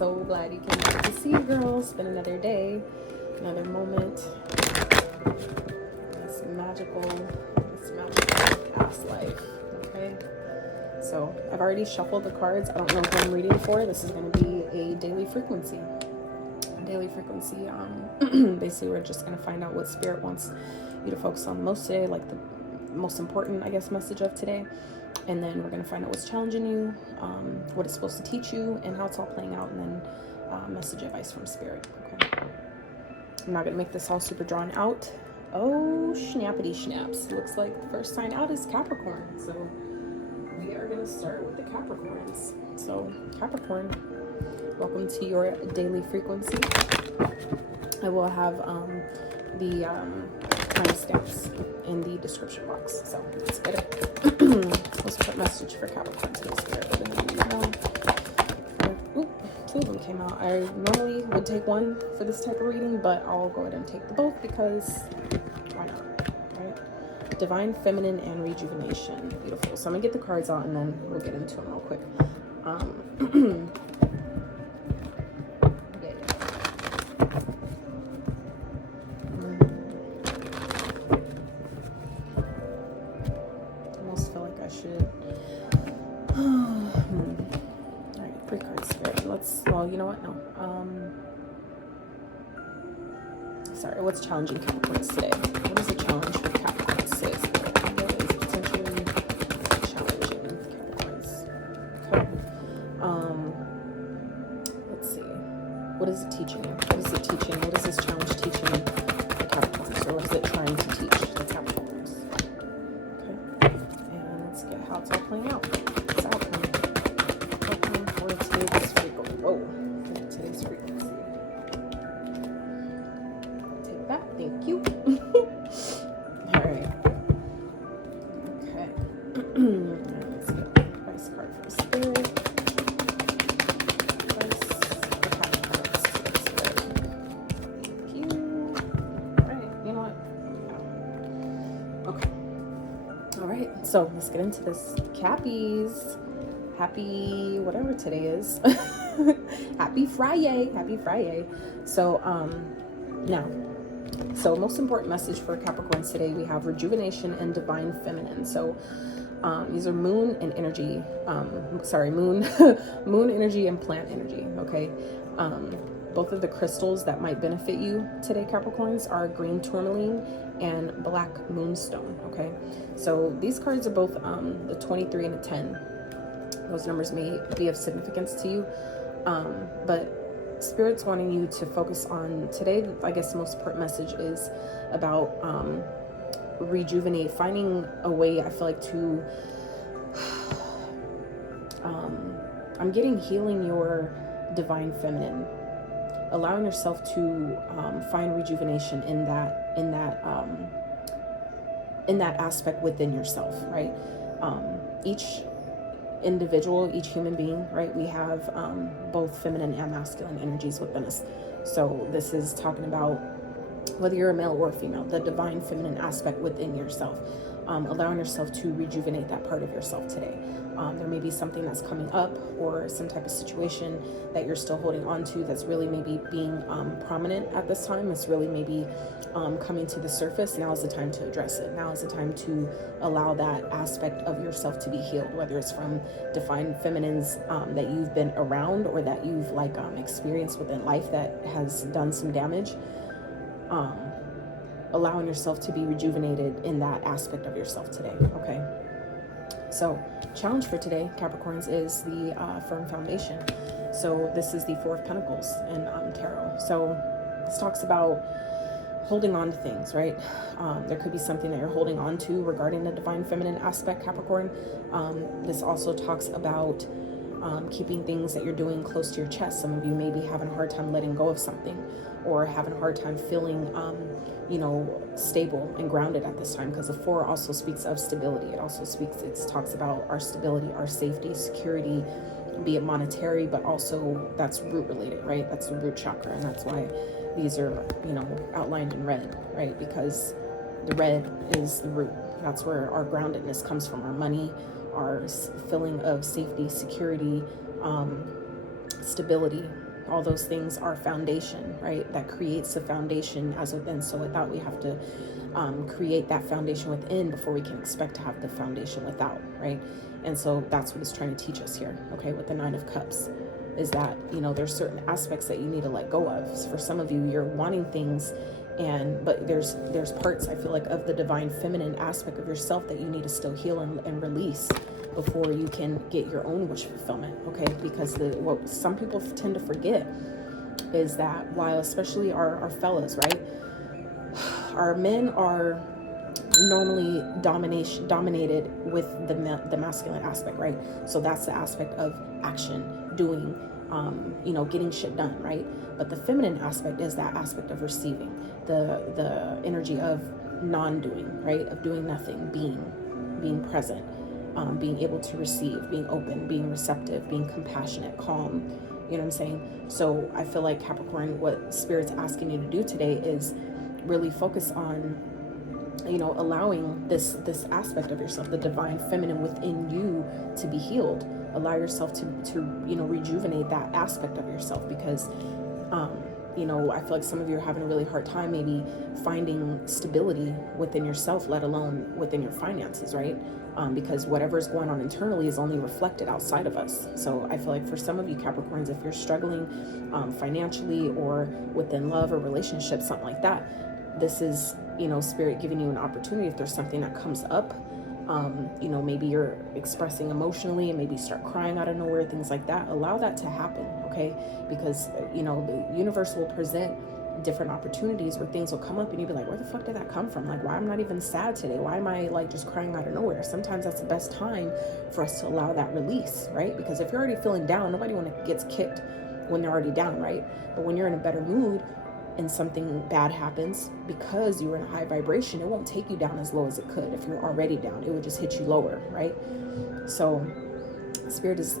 so glad you came back to see, girls. It's been another day, another moment. This magical past life. Okay. So I've already shuffled the cards. I don't know who I'm reading for. This is going to be a daily frequency. Basically, we're just going to find out what spirit wants you to focus on most today, like the most important, I guess, message of today. And then we're going to find out what's challenging you, what it's supposed to teach you, and how it's all playing out, and then message advice from spirit. Okay. I'm not going to make this all super drawn out. Oh, schnappity schnaps. Looks like the first sign out is Capricorn. So we are going to start with the Capricorns. So Capricorn, welcome to your daily frequency. I will have the timestamps in the description box. So let's get it. Let's put message for Capricorn today, spirit. Ooh, two of them came out. I normally would take one for this type of reading, but I'll go ahead and take the both because why not, right? Divine Feminine and Rejuvenation. Beautiful. So I'm gonna get the cards out and then we'll get into them real quick. You know what? No. Sorry, what's challenging Capricorns today? What is the challenge for Capricorns today? What is potentially challenging Capricorns? Okay. Let's see. What is it teaching you? What is it teaching? What is this challenge teaching the Capricorns? Or what is it trying to teach the Capricorns? Okay. And let's get how it's all playing out. It's outcome. Outcome for today's Virgo. Oh. Today's frequency. Take that, thank you. Alright. Okay. Let's get the advice card for spirit. Advice for Capricorns. Thank you. Alright, you know what? Okay. Alright, so let's get into this. Cappies. Happy whatever today is. Happy Friday. So most important message for Capricorns today, we have rejuvenation and divine feminine. So these are moon and energy, moon energy and plant energy. Okay. Both of the crystals that might benefit you today, Capricorns, are green tourmaline and black moonstone. Okay. So these cards are both the 23 and the 10. Those numbers may be of significance to you. But Spirit's wanting you to focus on today. I guess the most important message is about rejuvenate, finding a way, I feel like, to I'm getting healing your divine feminine, allowing yourself to find rejuvenation in that aspect within yourself, right? Each individual, each human being, right, we have both feminine and masculine energies within us. So this is talking about whether you're a male or a female, the divine feminine aspect within yourself, allowing yourself to rejuvenate that part of yourself today. There may be something that's coming up or some type of situation that you're still holding on to that's really maybe being prominent at this time. It's really maybe coming to the surface. Now is the time to address it. Now is the time to allow that aspect of yourself to be healed, whether it's from divine feminines that you've been around or that you've experienced within life that has done some damage. Allowing yourself to be rejuvenated in that aspect of yourself today. Okay. So challenge for today, Capricorns, is the firm foundation. So this is the Four of Pentacles in Tarot. So this talks about holding on to things, right? There could be something that you're holding on to regarding the divine feminine aspect, Capricorn. This also talks about keeping things that you're doing close to your chest. Some of you may be having a hard time letting go of something, or having a hard time feeling, stable and grounded at this time, because the Four also speaks of stability. It talks about our stability, our safety, security, be it monetary, but also that's root related, right? That's the root chakra, and that's why these are, outlined in red, right? Because the red is the root. That's where our groundedness comes from, our money, our feeling of safety, security, stability, all those things are foundation, right? That creates a foundation as within. So without, we have to create that foundation within before we can expect to have the foundation without, right? And so that's what it's trying to teach us here, okay, with the 9 of Cups, is that, you know, there's certain aspects that you need to let go of. So for some of you, you're wanting things, but there's parts, I feel like, of the divine feminine aspect of yourself that you need to still heal and release before you can get your own wish fulfillment, okay? Because what some people tend to forget is that while, especially our fellas, right, our men are normally dominated with the masculine aspect, right? So that's the aspect of action, doing, you know, getting shit done, right? But the feminine aspect is that aspect of receiving, the energy of non-doing, right? Of doing nothing, being present, being able to receive, being open, being receptive, being compassionate, calm. You know what I'm saying? So I feel like, Capricorn, what Spirit's asking you to do today is really focus on, you know, allowing this aspect of yourself, the divine feminine within you, to be healed. Allow yourself to you know, rejuvenate that aspect of yourself, because you know, I feel like some of you are having a really hard time maybe finding stability within yourself, let alone within your finances, right? Because whatever is going on internally is only reflected outside of us. So I feel like for some of you Capricorns, if you're struggling financially or within love or relationships, something like that, this is, you know, Spirit giving you an opportunity. If there's something that comes up, you know, maybe you're expressing emotionally and maybe start crying out of nowhere, things like that, allow that to happen, okay? Because, you know, the universe will present different opportunities where things will come up and you'll be like, where the fuck did that come from? Like, why am I not even sad today? Why am I like just crying out of nowhere? Sometimes that's the best time for us to allow that release, right? Because if you're already feeling down, nobody gets kicked when they're already down, right? But when you're in a better mood and something bad happens, because you're in a high vibration, it won't take you down as low as it could if you're already down. It would just hit you lower, right? So Spirit is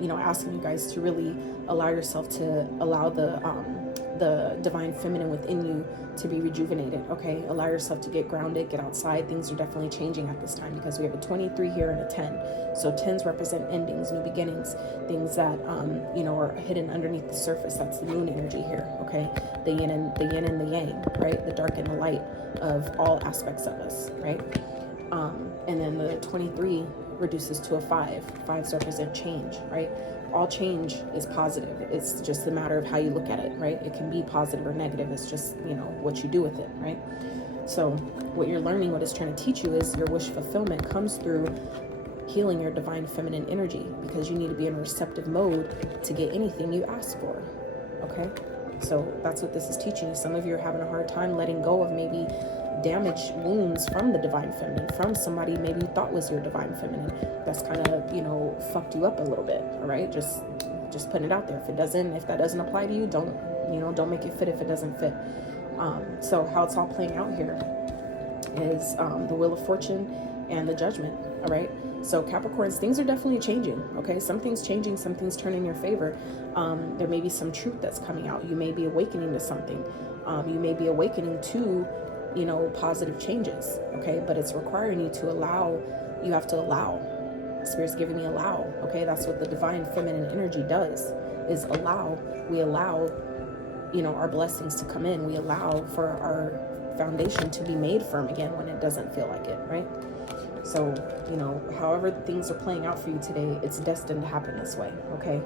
you know, asking you guys to really allow yourself to allow the divine feminine within you to be rejuvenated, okay? Allow yourself to get grounded, get outside. Things are definitely changing at this time, because we have a 23 here and a 10. So 10s represent endings, new beginnings, things that you know, are hidden underneath the surface. That's the moon energy here, okay? The yin and the yang, right? The dark and the light of all aspects of us, right? And then the 23 reduces to a 5. 5s represent change, right? All change is positive. It's just a matter of how you look at it, right? It can be positive or negative. It's just, you know, what you do with it, right? So what you're learning, what it's trying to teach you, is your wish fulfillment comes through healing your divine feminine energy, because you need to be in a receptive mode to get anything you ask for, okay? So that's what this is teaching you. Some of you are having a hard time letting go of maybe damaged wounds from the divine feminine, from somebody maybe you thought was your divine feminine, that's kind of, you know, fucked you up a little bit. All right, just putting it out there. If that doesn't apply to you, don't make it fit if it doesn't fit. So how it's all playing out here is the Wheel of Fortune and the Judgment. All right, so Capricorns, things are definitely changing, okay? Something's changing, something's turning in your favor. There may be some truth that's coming out. You may be awakening to something. You may be awakening to, you know, positive changes, okay? But it's requiring you to allow. You have to allow. Spirit's giving me allow, okay? That's what the divine feminine energy does, is allow. We allow, you know, our blessings to come in. We allow for our foundation to be made firm again when it doesn't feel like it, right? So, you know, however things are playing out for you today, it's destined to happen this way, okay?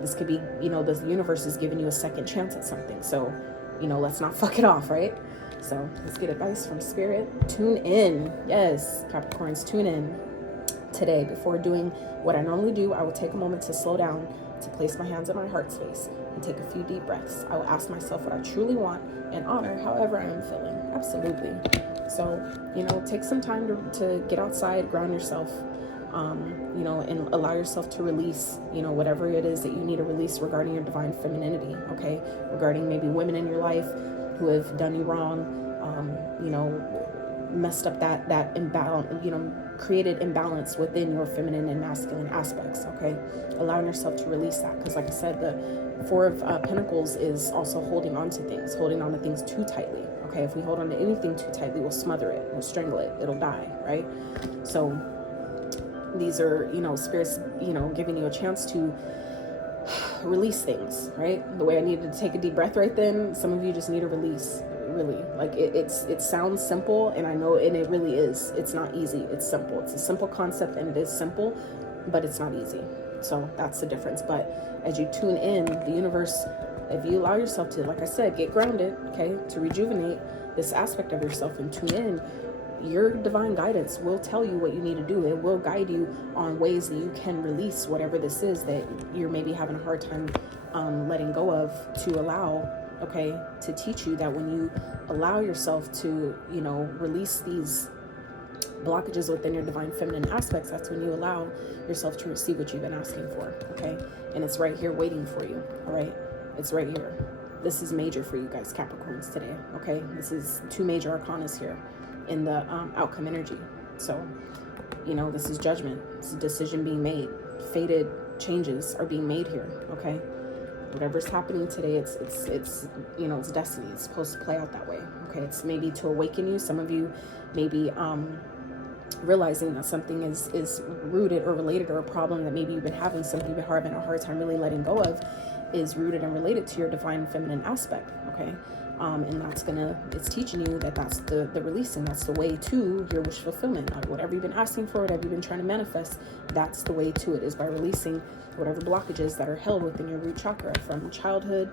This could be, you know, the universe is giving you a second chance at something. So, you know, let's not fuck it off, right? So let's get advice from Spirit. Tune in. Yes, Capricorns, tune in today. Before doing what I normally do, I will take a moment to slow down, to place my hands on my heart space and take a few deep breaths. I will ask myself what I truly want and honor however I am feeling. Absolutely. So, you know, take some time to get outside, ground yourself, you know, and allow yourself to release, you know, whatever it is that you need to release regarding your divine femininity, okay? Regarding maybe women in your life who have done you wrong, you know, messed up that imbalance, you know, created imbalance within your feminine and masculine aspects, okay? Allowing yourself to release that, because like I said, the Four of Pentacles is also holding on to things too tightly, okay? If we hold on to anything too tightly, we'll smother it, we'll strangle it, it'll die, right? So these are, you know, Spirit's, you know, giving you a chance to release things, right? The way I needed to take a deep breath right then, some of you just need to release, really. Like it sounds simple, and I know, and it really is. It's not easy. It's simple. It's a simple concept, and it is simple, but it's not easy. So that's the difference. But as you tune in, the universe, if you allow yourself to, like I said, get grounded, okay, to rejuvenate this aspect of yourself and tune in, your divine guidance will tell you what you need to do. It will guide you on ways that you can release whatever this is that you're maybe having a hard time letting go of, to allow, okay, to teach you that when you allow yourself to, you know, release these blockages within your divine feminine aspects, that's when you allow yourself to receive what you've been asking for, okay? And it's right here waiting for you, all right? It's right here. This is major for you guys, Capricorns, today, okay? This is 2 major arcanas here in the outcome energy. So, you know, this is judgment. It's a decision being made. Fated changes are being made here, okay? Whatever's happening today, it's you know, it's destiny. It's supposed to play out that way, okay? It's maybe to awaken you. Some of you maybe realizing that something is rooted or related, or a problem that maybe you've been having, something you've been having a hard time really letting go of, is rooted and related to your divine feminine aspect, okay? And that's it's teaching you that that's the releasing, that's the way to your wish fulfillment. Whatever you've been asking for, whatever you've been trying to manifest, that's the way to it, is by releasing whatever blockages that are held within your root chakra from childhood,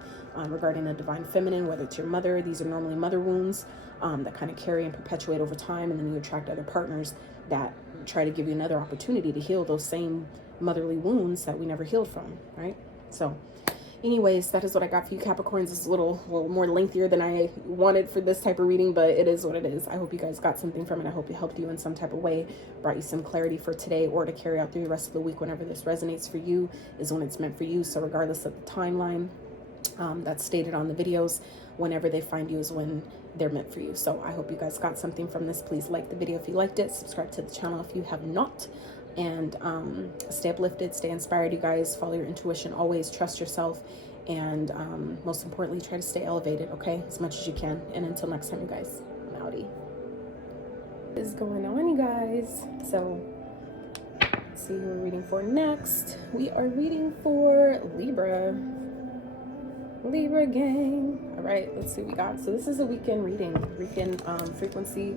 regarding the divine feminine, whether it's your mother. These are normally mother wounds that kind of carry and perpetuate over time, and then you attract other partners that try to give you another opportunity to heal those same motherly wounds that we never healed from, right? So anyways, that is what I got for you, Capricorns. It's a little more lengthier than I wanted for this type of reading, but it is what it is. I hope you guys got something from it. I hope it helped you in some type of way, brought you some clarity for today, or to carry out through the rest of the week. Whenever this resonates for you is when it's meant for you. So regardless of the timeline that's stated on the videos, whenever they find you is when they're meant for you. So I hope you guys got something from this. Please like the video if you liked it. Subscribe to the channel if you have not. And stay uplifted, stay inspired, you guys. Follow your intuition, always trust yourself, and most importantly, try to stay elevated, okay, as much as you can. And until next time, you guys, I'm outie. What is going on, you guys? So let's see who we're reading for next. We are reading for Libra gang. All right, let's see what we got. So this is a weekend reading, weekend frequency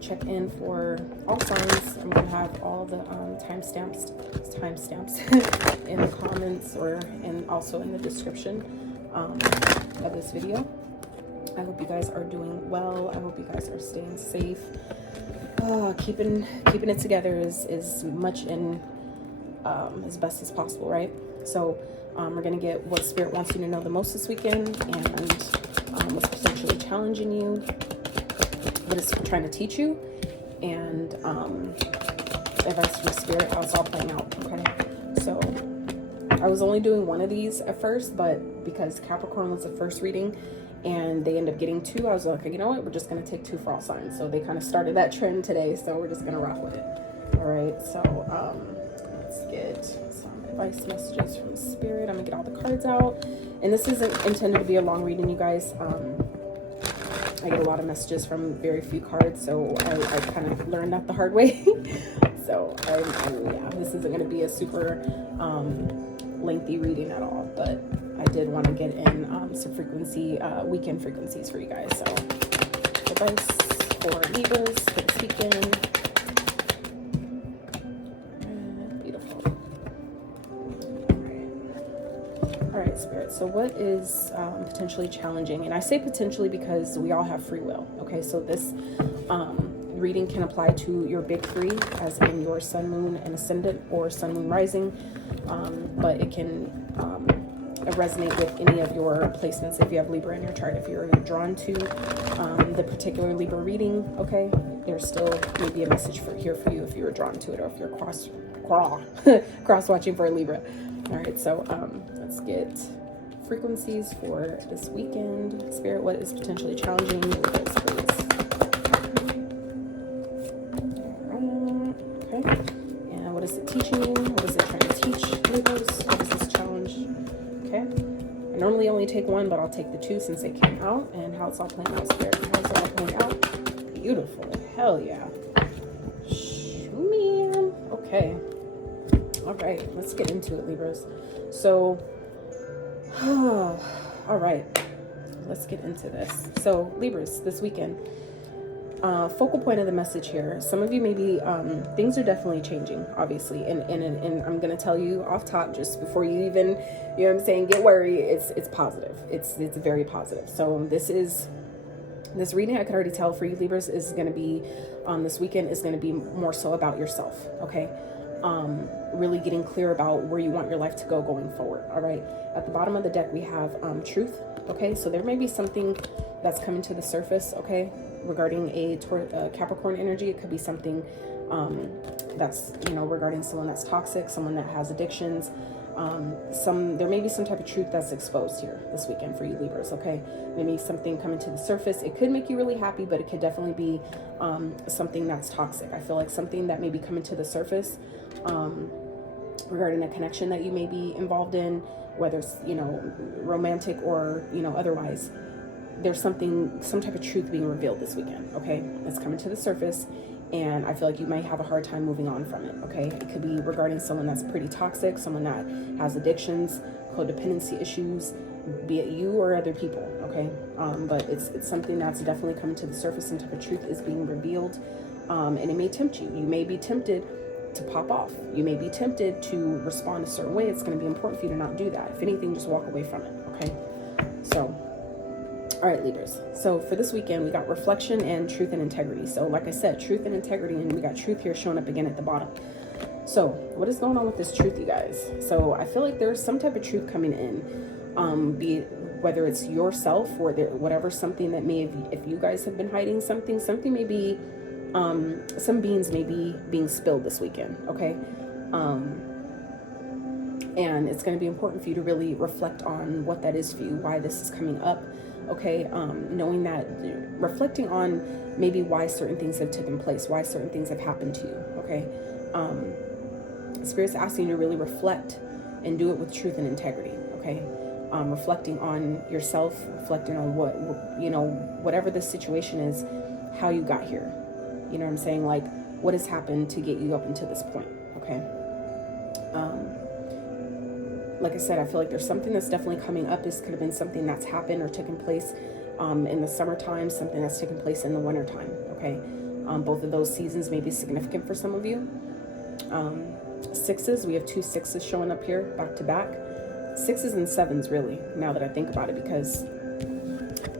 check in for all signs. I'm gonna have all the timestamps in the comments, and also in the description of this video. I hope you guys are doing well. I hope you guys are staying safe. Keeping it together is much in as best as possible, right? So we're gonna get what Spirit wants you to know the most this weekend, and what's potentially challenging you, what it's trying to teach you, and advice from Spirit, how it's all playing out, okay? So I was only doing one of these at first, but because Capricorn was the first reading and they end up getting 2, I was like, you know what, we're just going to take 2 for all signs. So they kind of started that trend today, so we're just going to rock with it. All right, so let's get some advice messages from Spirit. I'm going to get all the cards out, and this isn't intended to be a long reading, you guys. I get a lot of messages from very few cards, so I kind of learned that the hard way. So yeah, this isn't going to be a super lengthy reading at all, but I did want to get in some weekend frequencies for you guys. So advice for Libras for this weekend. Beautiful. All right, Spirit. So what is potentially challenging? And I say potentially because we all have free will. Okay, so this reading can apply to your big 3, as in your sun, moon, and ascendant, or sun, moon, rising. But it can resonate with any of your placements if you have Libra in your chart. If you're drawn to the particular Libra reading, okay, there's still maybe a message here for you if you were drawn to it, or if you're cross watching for a Libra. All right, so let's get frequencies for this weekend. Spirit, what is potentially challenging with this, please? Okay, and what is it teaching you? What is it trying to teach Libras? What is this challenge? Okay, I normally only take 1, but I'll take the 2 since they came out. And how it's all playing out, Spirit. How it's all playing out. Beautiful. Hell yeah. Man. Okay. All right, let's get into it, Libras. So All right, let's get into this. So Libras, this weekend, focal point of the message here. Some of you maybe, things are definitely changing, obviously. And I'm going to tell you off top, just before you even, you know what I'm saying, get worried. It's positive. It's very positive. So this reading, I could already tell for you Libras, is going to be, this weekend is going to be more so about yourself. Okay. Really getting clear about where you want your life to go going forward. All right. At the bottom of the deck, we have, truth. Okay. So there may be something that's coming to the surface. Okay. Regarding a Capricorn energy. It could be something, that's, you know, regarding someone that's toxic, someone that has addictions. There may be some type of truth that's exposed here this weekend for you Libras. Okay. Maybe something coming to the surface. It could make you really happy, but it could definitely be, something that's toxic. I feel like something that may be coming to the surface, regarding a connection that you may be involved in, whether it's, you know, romantic or, you know, otherwise. There's some type of truth being revealed this weekend. Okay. That's coming to the surface. And I feel like you might have a hard time moving on from it. Okay. It could be regarding someone that's pretty toxic, someone that has addictions, codependency issues, be it you or other people. Okay. But it's something that's definitely coming to the surface. Some type of truth is being revealed. And it may tempt you. You may be tempted to pop off. You may be tempted to respond a certain way. It's going to be important for you to not do that. If anything, just walk away from it. Okay. So, all right, Libras. So for this weekend, we got reflection and truth and integrity. So like I said, truth and integrity, and we got truth here showing up again at the bottom. So what is going on with this truth, you guys? So I feel like there's some type of truth coming in, be it whether it's yourself or whatever, something that may have, if you guys have been hiding something may be, some beans may be being spilled this weekend. Okay. And it's going to be important for you to really reflect on what that is for you, why this is coming up. Okay. Knowing that, reflecting on maybe why certain things have taken place, why certain things have happened to you. Okay. Spirit's asking you to really reflect and do it with truth and integrity. Okay. Reflecting on yourself, reflecting on what, you know, whatever the situation is, how you got here. You know what I'm saying? Like, what has happened to get you up until this point? Okay. Like I said, I feel like there's something that's definitely coming up. This could have been something that's happened or taken place in the summertime, something that's taken place in the wintertime. Okay. Both of those seasons may be significant for some of you. Sixes, we have 2 6s showing up here back to back. 6s and 7s, really, now that I think about it, because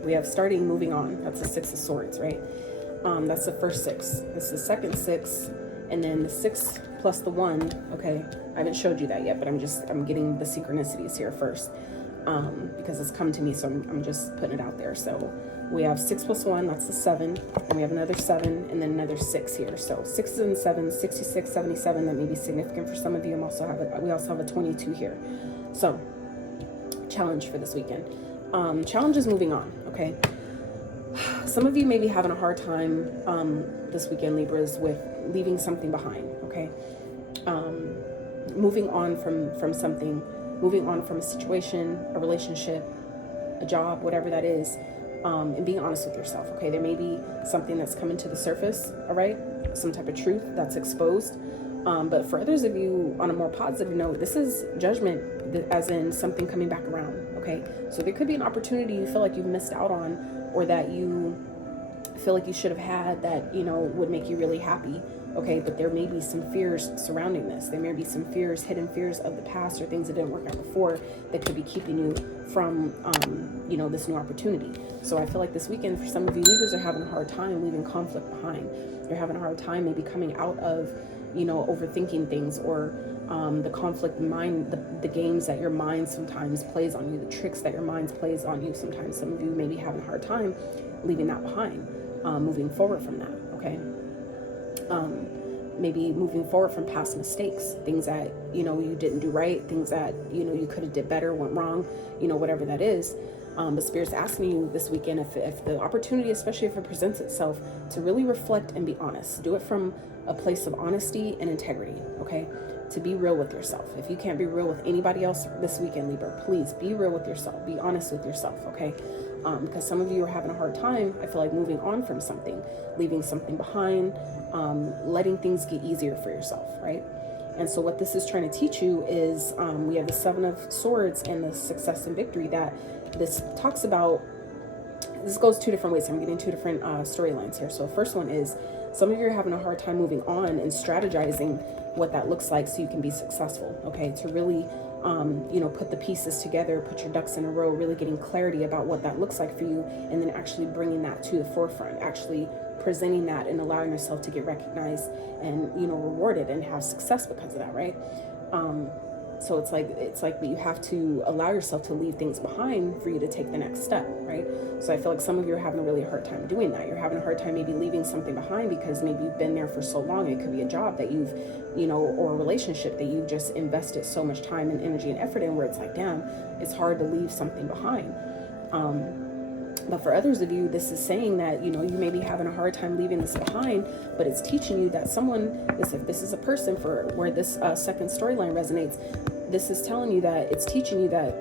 we have starting, moving on. That's the 6 of swords, right? That's the first 6. This is the second 6, and then the 6 plus the 1. Okay, I haven't showed you that yet, but I'm getting the synchronicities here first, because it's come to me, so I'm just putting it out there. So we have 6 plus 1, that's the 7, and we have another 7, and then another 6 here. So 6s and 7s, 66, 77. That may be significant for some of you. We also have a 22 here. So challenge for this weekend. Challenge is moving on. Okay. Some of you may be having a hard time this weekend, Libras, with leaving something behind. Okay. Moving on from something, moving on from a situation, a relationship, a job, whatever that is, and being honest with yourself. Okay. There may be something that's coming to the surface. All right. Some type of truth that's exposed. But for others of you, on a more positive note, this is judgment, as in something coming back around. Okay. So there could be an opportunity you feel like you've missed out on, or that you feel like you should have had, that, you know, would make you really happy. Okay. But there may be some fears surrounding this. There may be some fears, hidden fears of the past, or things that didn't work out before, that could be keeping you from, you know, this new opportunity. So I feel like this weekend, for some of you Libras, are having a hard time leaving conflict behind. You're having a hard time maybe coming out of, you know, overthinking things, or the conflict mind, the games that your mind sometimes plays on you, the tricks that your mind plays on you. Sometimes some of you may be having a hard time leaving that behind, moving forward from that. Okay. Maybe moving forward from past mistakes, things that, you know, you didn't do right, things that, you know, you could have did better, went wrong, you know, whatever that is. But Spirit's asking you this weekend, if the opportunity, especially if it presents itself, to really reflect and be honest. Do it from a place of honesty and integrity. Okay. To be real with yourself. If you can't be real with anybody else this weekend, Libra, please be real with yourself. Be honest with yourself. Okay. Because some of you are having a hard time, I feel like, moving on from something, leaving something behind, letting things get easier for yourself. Right. And so what this is trying to teach you is, we have the Seven of Swords and the success and victory, that this talks about. This goes two different ways. I'm getting two different storylines here. So first one is, some of you are having a hard time moving on and strategizing what that looks like so you can be successful, okay? To really, put the pieces together, put your ducks in a row, really getting clarity about what that looks like for you, and then actually bringing that to the forefront, actually presenting that and allowing yourself to get recognized and, rewarded and have success because of that, right? So it's like you have to allow yourself to leave things behind for you to take the next step, right? So I feel like some of you are having a really hard time doing that. You're having a hard time maybe leaving something behind because maybe you've been there for so long. It could be a job that you've, or a relationship that you've just invested so much time and energy and effort in, where it's like, damn, it's hard to leave something behind. But for others of you, this is saying that, you may be having a hard time leaving this behind, but it's teaching you that if this is a person for where this second storyline resonates, this is telling you that it's teaching you that,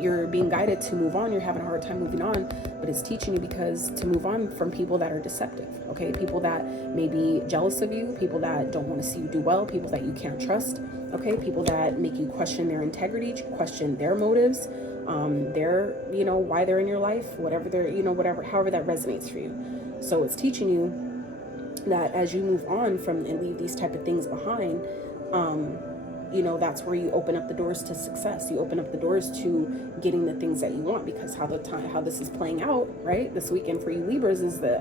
you're being guided to move on. You're having a hard time moving on, but it's teaching you to move on from people that are deceptive, okay? People that may be jealous of you, people that don't want to see you do well, people that you can't trust, okay? People that make you question their integrity, question their motives, why they're in your life, whatever however that resonates for you. So it's teaching you that as you move on from and leave these type of things behind, that's where you open up the doors to success. You open up the doors to getting the things that you want, because how this is playing out, right, this weekend for you Libras is the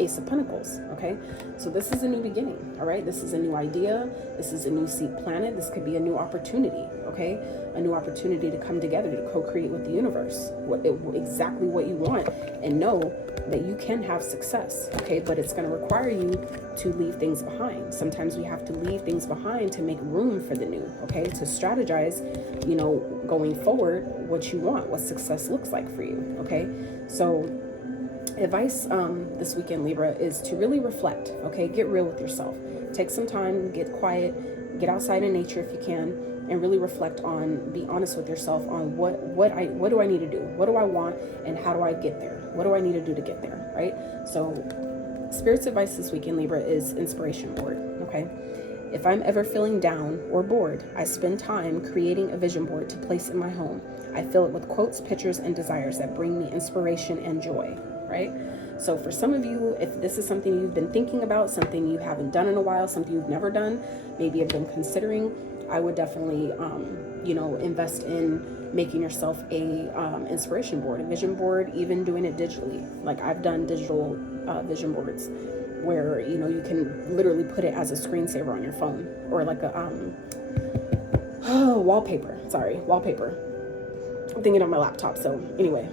Ace of Pentacles, okay? So this is a new beginning, all right? This is a new idea. This is a new seed planted. This could be a new opportunity, okay? A new opportunity to come together, to co-create with the universe, exactly what you want, and know that you can have success, okay? But it's going to require you to leave things behind. Sometimes we have to leave things behind to make room for the new, okay? To strategize, going forward, what you want, what success looks like for you, okay? So advice this weekend, Libra, is to really reflect, okay? Get real with yourself. Take some time, get quiet, get outside in nature if you can, and really reflect on, be honest with yourself on what do I need to do? What do I want? And how do I get there? What do I need to do to get there, right? So Spirit's advice this weekend, Libra, is inspiration board, okay? If I'm ever feeling down or bored, I spend time creating a vision board to place in my home. I fill it with quotes, pictures, and desires that bring me inspiration and joy, right? So for some of you, if this is something you've been thinking about, something you haven't done in a while, something you've never done, maybe have been considering, I would definitely, invest in making yourself a inspiration board, a vision board, even doing it digitally. Like I've done digital vision boards where, you can literally put it as a screensaver on your phone, or like a wallpaper. I'm thinking on my laptop. So anyway,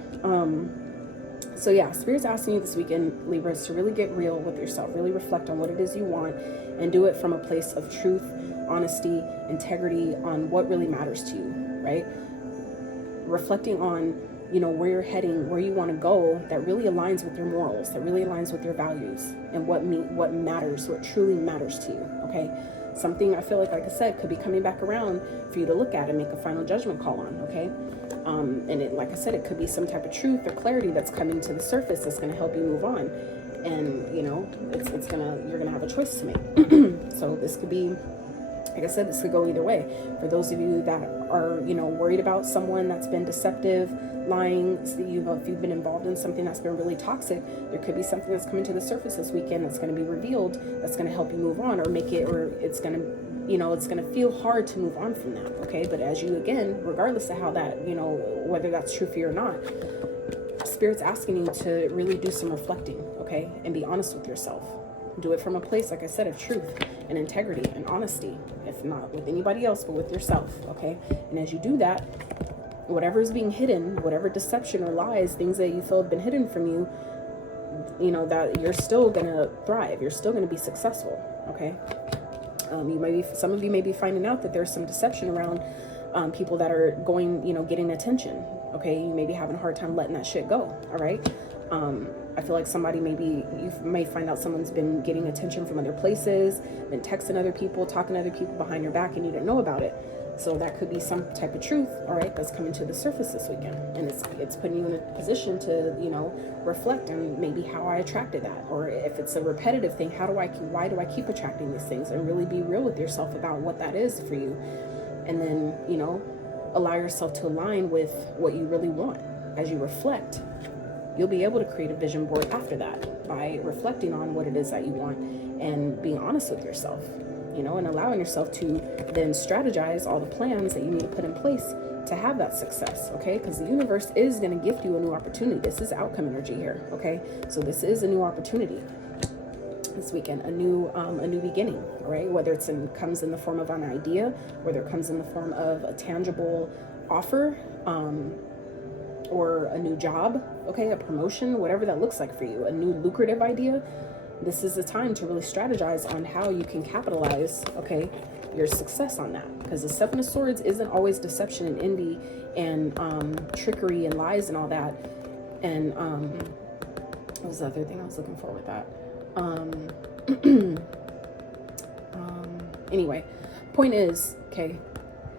so yeah, Spirit's asking you this weekend, Libra, is to really get real with yourself, really reflect on what it is you want, and do it from a place of truth, honesty, integrity, on what really matters to you, right? Reflecting on, where you're heading, where you want to go, that really aligns with your morals, that really aligns with your values, and what matters, what truly matters to you, okay? Something I feel like I said, could be coming back around for you to look at and make a final judgment call on, okay? And it, like I said, it could be some type of truth or clarity that's coming to the surface that's going to help you move on. And, you're going to have a choice to make. So this could be, like I said, this could go either way. For those of you that are, worried about someone that's been deceptive, lying, if you've been involved in something that's been really toxic, there could be something that's coming to the surface this weekend that's going to be revealed, that's going to help you move on, or it's going to, it's going to feel hard to move on from that, okay? But as you, again, regardless of how that, whether that's true for you or not, Spirit's asking you to really do some reflecting, okay? And be honest with yourself. Do it from a place, like I said, of truth and integrity and honesty, if not with anybody else, but with yourself, okay? And as you do that, whatever is being hidden, whatever deception or lies, things that you feel have been hidden from you, that you're still going to thrive. You're still going to be successful, okay? Some of you may be finding out that there's some deception around people that are going, getting attention, okay? You may be having a hard time letting that shit go, all right? I feel like you may find out someone's been getting attention from other places, been texting other people, talking to other people behind your back, and you didn't know about it. So that could be some type of truth, all right, that's coming to the surface this weekend. And it's putting you in a position to, you know, reflect on maybe how I attracted that. Or if it's a repetitive thing, why do I keep attracting these things? And really be real with yourself about what that is for you. And then, you know, allow yourself to align with what you really want. As you reflect, you'll be able to create a vision board after that by reflecting on what it is that you want and being honest with yourself. You know, and allowing yourself to then strategize all the plans that you need to put in place to have that success, okay? Because the universe is going to gift you a new opportunity. This is outcome energy here, okay? So this is a new opportunity this weekend, a new beginning, right? Whether comes in the form of an idea, whether it comes in the form of a tangible offer, or a new job, okay? A promotion, whatever that looks like for you, a new lucrative idea. This is the time to really strategize on how you can capitalize, okay, your success on that. Because the Seven of Swords isn't always deception and envy and trickery and lies and all that. And what was the other thing I was looking for with that? Anyway, point is, okay,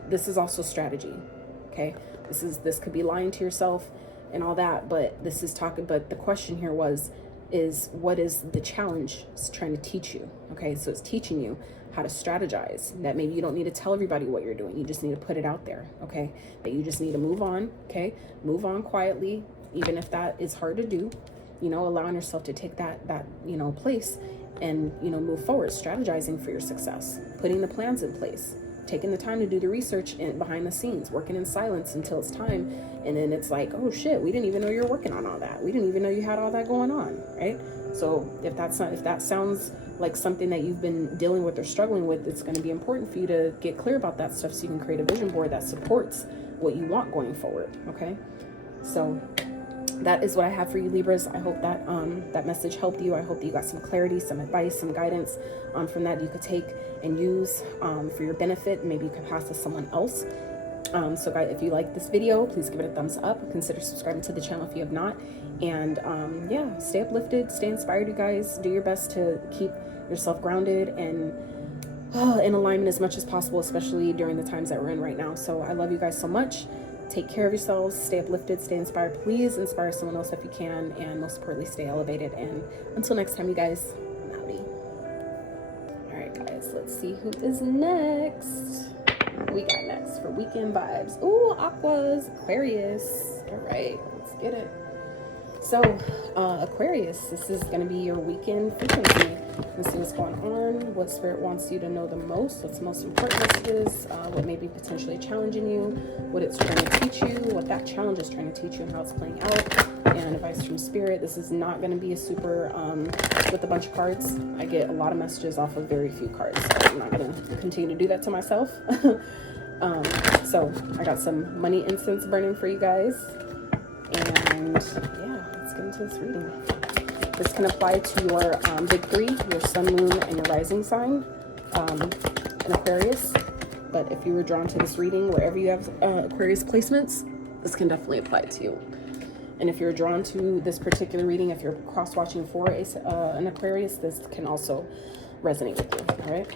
this is also strategy, okay? This could be lying to yourself and all that, but but the question here is what is the challenge it's trying to teach you, okay? So it's teaching you how to strategize, that maybe you don't need to tell everybody what you're doing. You just need to put it out there, okay? That you just need to move on, okay? Move on quietly, even if that is hard to do, you know, allowing yourself to take that you know, place and, you know, move forward, strategizing for your success, putting the plans in place, taking the time to do the research behind the scenes, working in silence until it's time. And then it's like, oh shit, we didn't even know you're working on all that. We didn't even know you had all that going on, right? So if that sounds like something that you've been dealing with or struggling with, it's going to be important for you to get clear about that stuff so you can create a vision board that supports what you want going forward, okay? So that is what I have for you, Libras. I hope that that message helped you. I hope that you got some clarity, some advice, some guidance from that you could take and use for your benefit. Maybe you could pass to someone else. So guys, if you like this video, please give it a thumbs up. Consider subscribing to the channel if you have not. And yeah, stay uplifted, stay inspired, you guys. Do your best to keep yourself grounded and in alignment as much as possible, especially during the times that we're in right now. So I love you guys so much. Take care of yourselves, stay uplifted, stay inspired. Please inspire someone else if you can, and most importantly, stay elevated. And until next time, you guys, I'm howdy. All right, guys, let's see who is next. We got next for weekend vibes. Ooh, Aquas, Aquarius. All right, let's get it. So, Aquarius, this is going to be your weekend frequency. Let's see what's going on, what Spirit wants you to know the most, what's the most important messages, what may be potentially challenging you, what it's trying to teach you, what that challenge is trying to teach you, and how it's playing out, and advice from Spirit. This is not going to be a super, with a bunch of cards. I get a lot of messages off of very few cards, so I'm not going to continue to do that to myself. So, I got some money incense burning for you guys, and yeah, let's get into this reading. This can apply to your big three, your sun, moon, and your rising sign, in Aquarius. But if you were drawn to this reading, wherever you have Aquarius placements, this can definitely apply to you. And if you're drawn to this particular reading, if you're cross-watching for an Aquarius, this can also resonate with you, all right?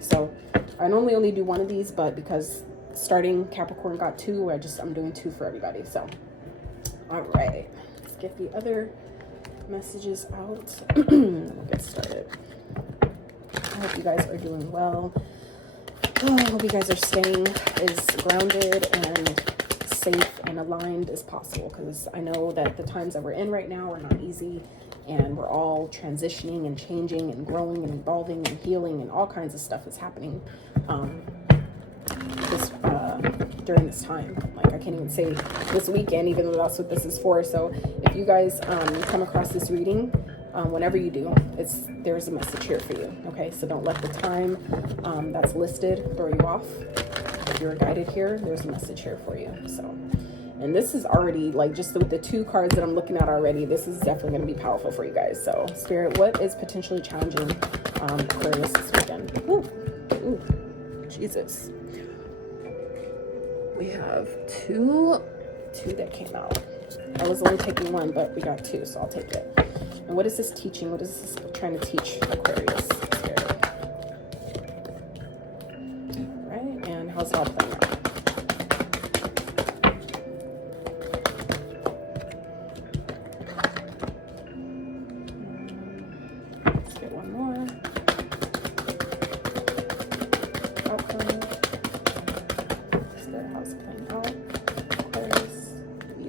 So I normally only do one of these, but because starting Capricorn got two, I'm doing two for everybody, so. All right, let's get the other messages out. We'll get started. I hope you guys are doing well. Oh, I hope you guys are staying as grounded and safe and aligned as possible, because I know that the times that we're in right now are not easy, and we're all transitioning and changing and growing and evolving and healing, and all kinds of stuff is happening during this time. Like, I can't even say this weekend, even though that's what this is for. So if you guys come across this reading, whenever you do, there's a message here for you, okay? So don't let the time that's listed throw you off. If you're guided here, there's a message here for you. So, and this is already, like, just with the two cards that I'm looking at already, this is definitely going to be powerful for you guys. So Spirit, what is potentially challenging Aquarius this weekend? Ooh, Jesus. We have two that came out. I was only taking one, but we got two, so I'll take it. And what is this teaching? What is this trying to teach Aquarius? All right, and how's it all playing out?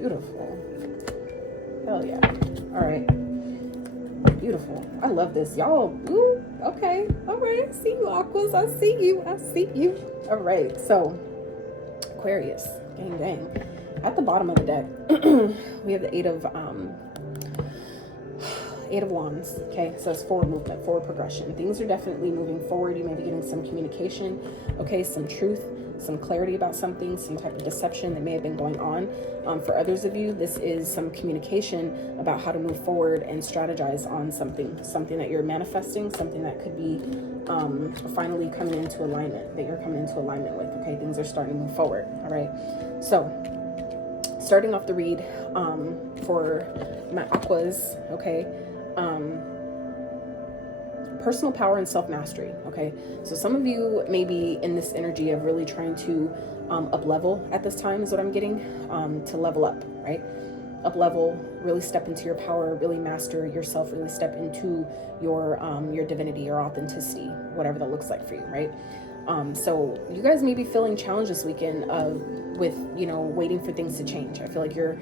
Beautiful. Hell yeah. All right. Beautiful. I love this. Y'all, ooh, okay. All right. I see you, Aquas. I see you. I see you. All right. So, Aquarius. Gang, gang. At the bottom of the deck, we have the Eight of Wands. Okay, so it's forward movement, forward progression. Things are definitely moving forward. You may be getting some communication, okay, some truth, some clarity about something, some type of deception that may have been going on. For others of you, this is some communication about how to move forward and strategize on something that you're manifesting, something that could be finally coming into alignment, that you're coming into alignment with. Okay, things are starting to move forward. All right, so starting off the read for my Aquas, okay, personal power and self-mastery. Okay, so some of you may be in this energy of really trying to up level at this time, is what I'm getting, to level up, right? Up level, really step into your power, really master yourself, really step into your divinity, your authenticity, whatever that looks like for you, right? So you guys may be feeling challenged this weekend with, you know, waiting for things to change. I feel like you're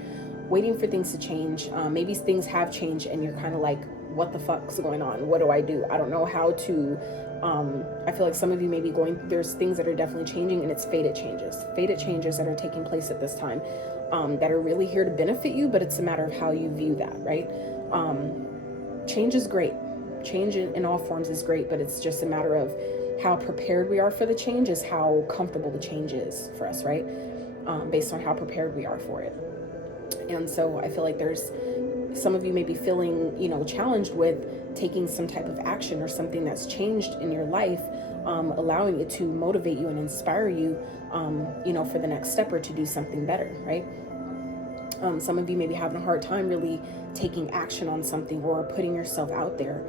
waiting for things to change. Maybe things have changed and you're kind of like, what the fuck's going on? What do? I don't know how to, I feel like some of you may be there's things that are definitely changing, and it's fated changes that are taking place at this time, that are really here to benefit you, but it's a matter of how you view that, right? Change is great. Change in all forms is great, but it's just a matter of how prepared we are for the change is how comfortable the change is for us, right? Based on how prepared we are for it. And so I feel like there's some of you may be feeling, you know, challenged with taking some type of action or something that's changed in your life, allowing it to motivate you and inspire you, you know, for the next step or to do something better, right? Some of you may be having a hard time really taking action on something or putting yourself out there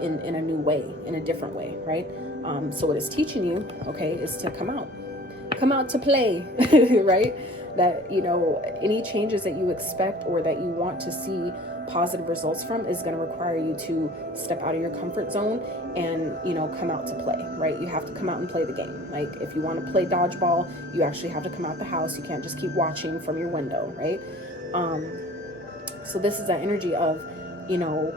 in a new way, in a different way, right? So what it's teaching you, okay, is to come out to play, right? That, you know, any changes that you expect or that you want to see positive results from is going to require you to step out of your comfort zone and, you know, come out to play, right? You have to come out and play the game. Like if you want to play dodgeball, you actually have to come out the house. You can't just keep watching from your window, right? So this is that energy of, you know,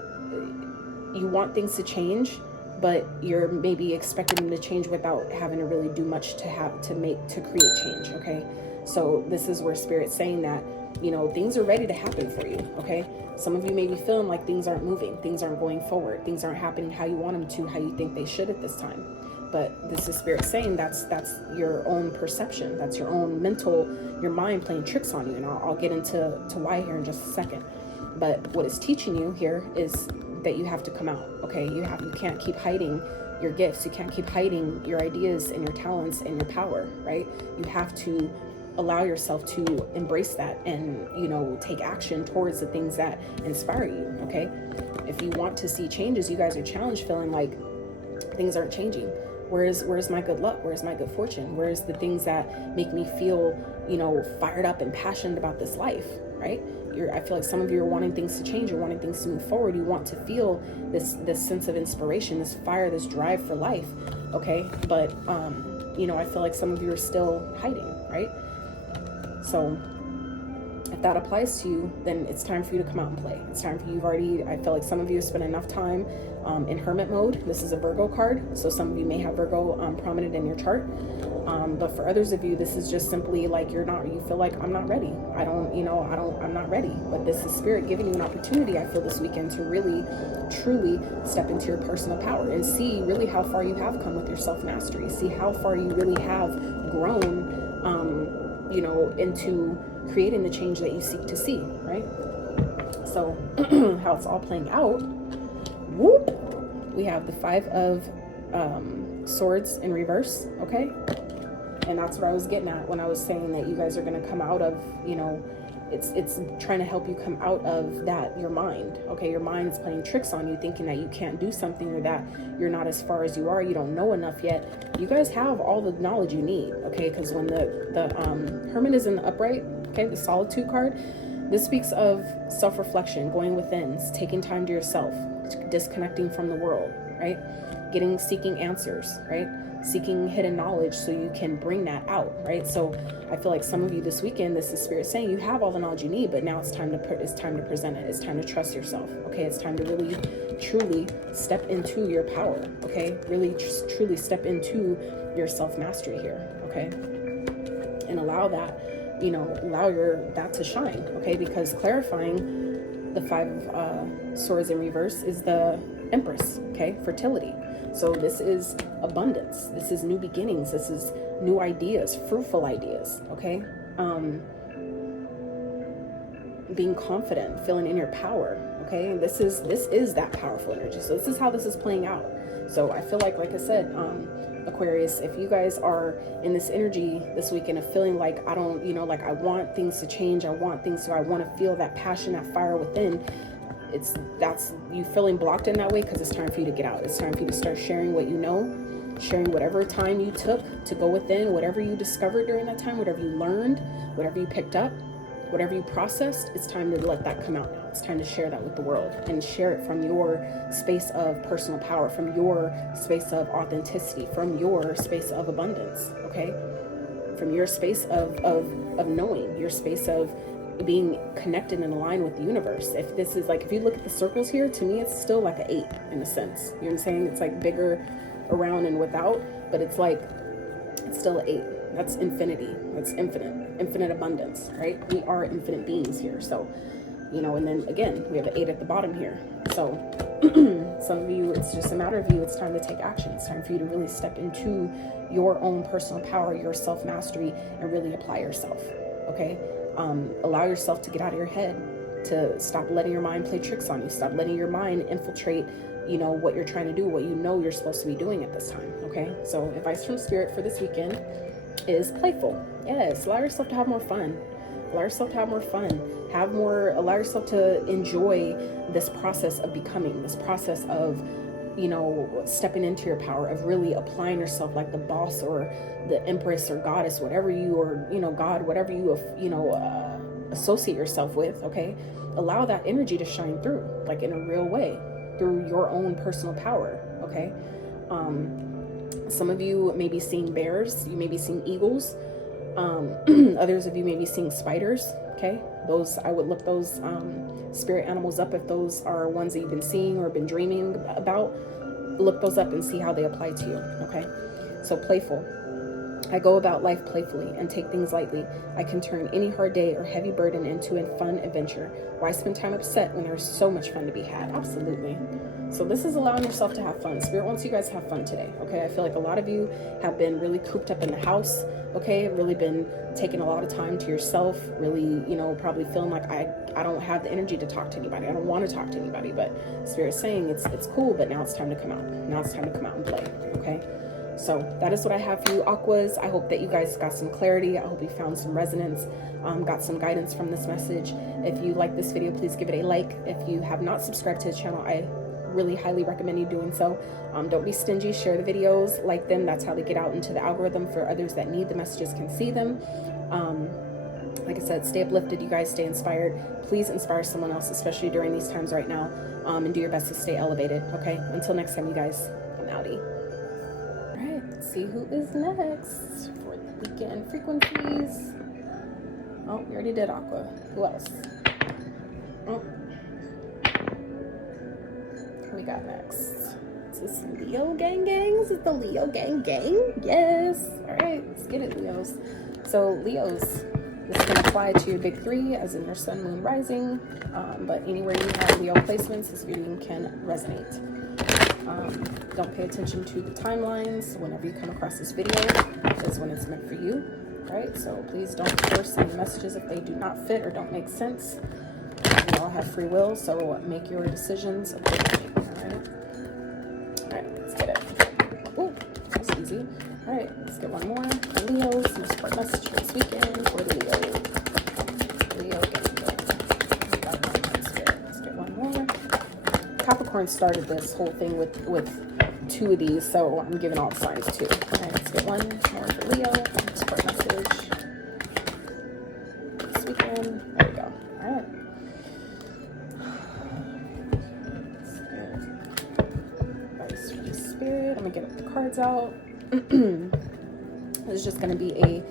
you want things to change, but you're maybe expecting them to change without having to really do much to create change, okay? So this is where Spirit's saying that, you know, things are ready to happen for you, okay? Some of you may be feeling like things aren't moving, things aren't going forward, things aren't happening how you want them to, how you think they should at this time. But this is Spirit saying that's your own perception, that's your own your mind playing tricks on you. And I'll get into why here in just a second. But what it's teaching you here is that you have to come out, okay? You can't keep hiding your gifts. You can't keep hiding your ideas and your talents and your power, right? You have to allow yourself to embrace that and, you know, take action towards the things that inspire you, okay? If you want to see changes, you guys are challenged feeling like things aren't changing. Where's my good luck? Where's my good fortune? Where's the things that make me feel, you know, fired up and passionate about this life, right? I feel like some of you are wanting things to change, you're wanting things to move forward. You want to feel this sense of inspiration, this fire, this drive for life, okay? But, you know, I feel like some of you are still hiding, right? So if that applies to you, then it's time for you to come out and play. It's time for you. I feel like some of you have spent enough time in hermit mode. This is a Virgo card, so some of you may have Virgo prominent in your chart. But for others of you, this is just simply like you feel like, I'm not ready. I'm not ready. But this is Spirit giving you an opportunity, I feel, this weekend to really, truly step into your personal power and see really how far you have come with your self-mastery. See how far you really have grown, you know, into creating the change that you seek to see, right? So how it's all playing out, whoop, we have the Five of Swords in reverse, okay? And that's what I was getting at when I was saying that you guys are going to come out of, you know, it's trying to help you come out of that, your mind, okay? Your mind is playing tricks on you, thinking that you can't do something or that you're not as far as you are, you don't know enough yet. You guys have all the knowledge you need, okay? Because when the Hermit is in the upright, okay, the Solitude card, this speaks of self-reflection, going within, taking time to yourself, disconnecting from the world, right? Seeking answers, right? seeking hidden knowledge so you can bring that out, right? So I feel like some of you this weekend, this is Spirit saying you have all the knowledge you need, but now it's time to present it. It's time to trust yourself. Okay, it's time to really truly step into your power. Okay, really truly step into your self-mastery here. Okay, and allow that, you know, that to shine. Okay, because clarifying the 5 of swords in reverse is the Empress. Okay, fertility. So this is abundance. This is new beginnings. This is new ideas, fruitful ideas. Okay, being confident, feeling in your power. Okay, this is that powerful energy. So this is how this is playing out. So I feel like I said, Aquarius, if you guys are in this energy this weekend of feeling like I don't, you know, like I want things to change, I want to feel that passion, that fire within, that's you feeling blocked in that way, because it's time for you to get out. It's time for you to start sharing what you know, sharing whatever time you took to go within, whatever you discovered during that time, whatever you learned, whatever you picked up, whatever you processed. It's time to let that come out now. It's time to share that with the world, and share it from your space of personal power, from your space of authenticity, from your space of abundance. Okay, from your space of knowing, your space of being connected and aligned with the universe. If this is if you look at the circles here, to me it's still like an 8 in a sense. You know what I'm saying? It's like bigger around and without, but it's still an 8. That's infinity. That's infinite abundance, right? We are infinite beings here. So, you know, and then again, we have an 8 at the bottom here. So some of you, it's just a matter of you. It's time to take action. It's time for you to really step into your own personal power, your self-mastery, and really apply yourself. Okay? Allow yourself to get out of your head, to stop letting your mind play tricks on you. Stop letting your mind infiltrate, you know, what you're trying to do, what you know you're supposed to be doing at this time. Okay? So advice from Spirit for this weekend is playful. Yes, allow yourself to have more fun. Allow yourself to have more fun. Allow yourself to enjoy this process of becoming, this process of, you know, stepping into your power, of really applying yourself like the boss or the empress or goddess, whatever you, or, you know, God, whatever you, associate yourself with. Okay. Allow that energy to shine through, like in a real way, through your own personal power. Okay. Some of you may be seeing bears, you may be seeing eagles. Others of you may be seeing spiders. Okay. I would look those spirit animals up if those are ones that you've been seeing or been dreaming about. Look those up and see how they apply to you. Okay. So playful. I go about life playfully and take things lightly. I can turn any hard day or heavy burden into a fun adventure. Why spend time upset when there's so much fun to be had? Absolutely. So this is allowing yourself to have fun. Spirit wants you guys to have fun today. Okay. I feel like a lot of you have been really cooped up in the house. Okay. Really been taking a lot of time to yourself. Really, you know, probably feeling like I don't have the energy to talk to anybody. I don't want to talk to anybody, but Spirit's saying it's cool, but now it's time to come out. Now it's time to come out and play. Okay. So that is what I have for you, Aquas. I hope that you guys got some clarity. I hope you found some resonance, got some guidance from this message. If you like this video, please give it a like. If you have not subscribed to the channel, I really highly recommend you doing so. Don't be stingy. Share the videos, like them. That's how they get out into the algorithm for others that need the messages can see them. Like I said, stay uplifted, you guys. Stay inspired. Please inspire someone else, especially during these times right now, and do your best to stay elevated. Okay, until next time, you guys, I'm outie. Let's see who is next for the weekend frequencies. Oh, we already did Aqua. Who else? Oh. Who we got next? Is this Leo gang? Is it the Leo gang? Yes. All right, let's get it, Leos. So Leos, this can apply to your big 3, as in your sun, moon, rising. But anywhere you have Leo placements, this reading can resonate. Don't pay attention to the timelines. Whenever you come across this video is when it's meant for you. All right, so please don't force any messages if they do not fit or don't make sense. We all have free will, so make your decisions accordingly. All right, let's get it. Oh, that's easy. All right, let's get one more for Leos. Some support message for this weekend for the Leo Let's get one more. Capricorn started this whole thing with 2 of these, so I'm giving all the signs too. All right, let's get one more for Leo. Support message this weekend. There we go. All right. Advice from Spirit. I'm gonna get the cards out. It's just going to be a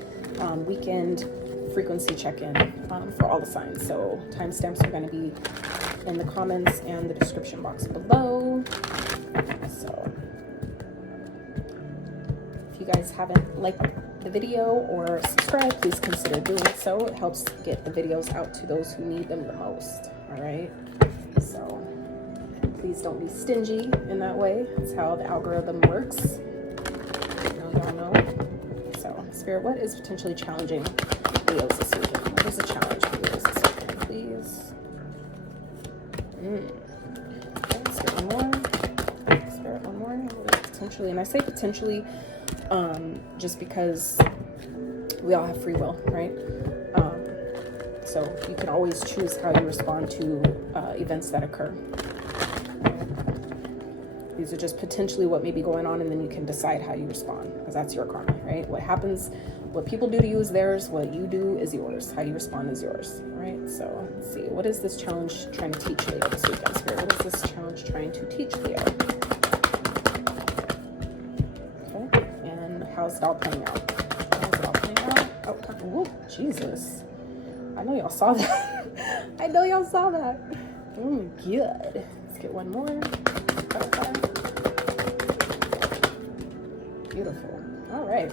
weekend frequency check-in for all the signs. So timestamps are going to be in the comments and the description box below. So if you guys haven't liked the video or subscribed, please consider doing so. It helps get the videos out to those who need them the most. All right, so please don't be stingy in that way. That's how the algorithm works. Y'all know. So Spirit, what is potentially challenging Leos this weekend? What is a challenge for Leos this weekend, please? Okay, Spirit, one more. Spirit, one more. Potentially, and I say potentially just because we all have free will, right? So you can always choose how you respond to events that occur. These are just potentially what may be going on, and then you can decide how you respond, because that's your karma, right? What happens, what people do to you is theirs, what you do is yours, how you respond is yours, right? So let's see, what is this challenge trying to teach Leo this weekend, Spirit? What is this challenge trying to teach Leo? Okay, and how's it all playing out? How's it all playing out? Oh, whoa, Jesus. I know y'all saw that. I know y'all saw that. Good. Let's get one more. Beautiful. All right.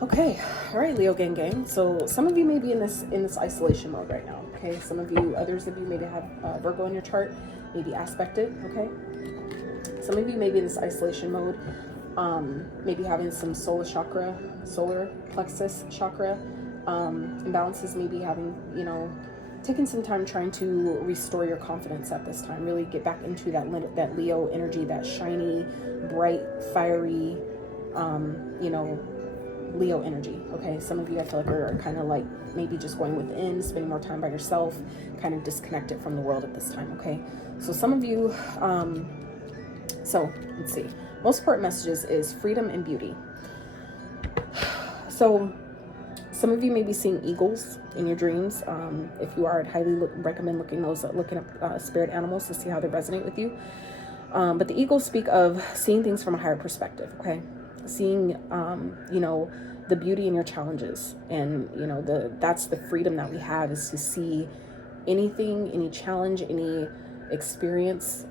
Okay. All right, Leo gang. So some of you may be in this isolation mode right now. Okay. Some of you, others of you maybe have Virgo in your chart, maybe aspected. Okay. Some of you may be in this isolation mode. Maybe having some solar plexus chakra imbalances, maybe having, taking some time trying to restore your confidence at this time. Really get back into that Leo energy, that shiny, bright, fiery, Leo energy. Okay, some of you I feel like are kind of like maybe just going within, spending more time by yourself, kind of disconnected from the world at this time. Okay, so some of you, so let's see. Most important messages is freedom and beauty. So some of you may be seeing eagles in your dreams. If you are, I'd highly recommend looking up spirit animals to see how they resonate with you. But the eagles speak of seeing things from a higher perspective, okay? Seeing, the beauty in your challenges. And, that's the freedom that we have, is to see anything, any challenge, any experience.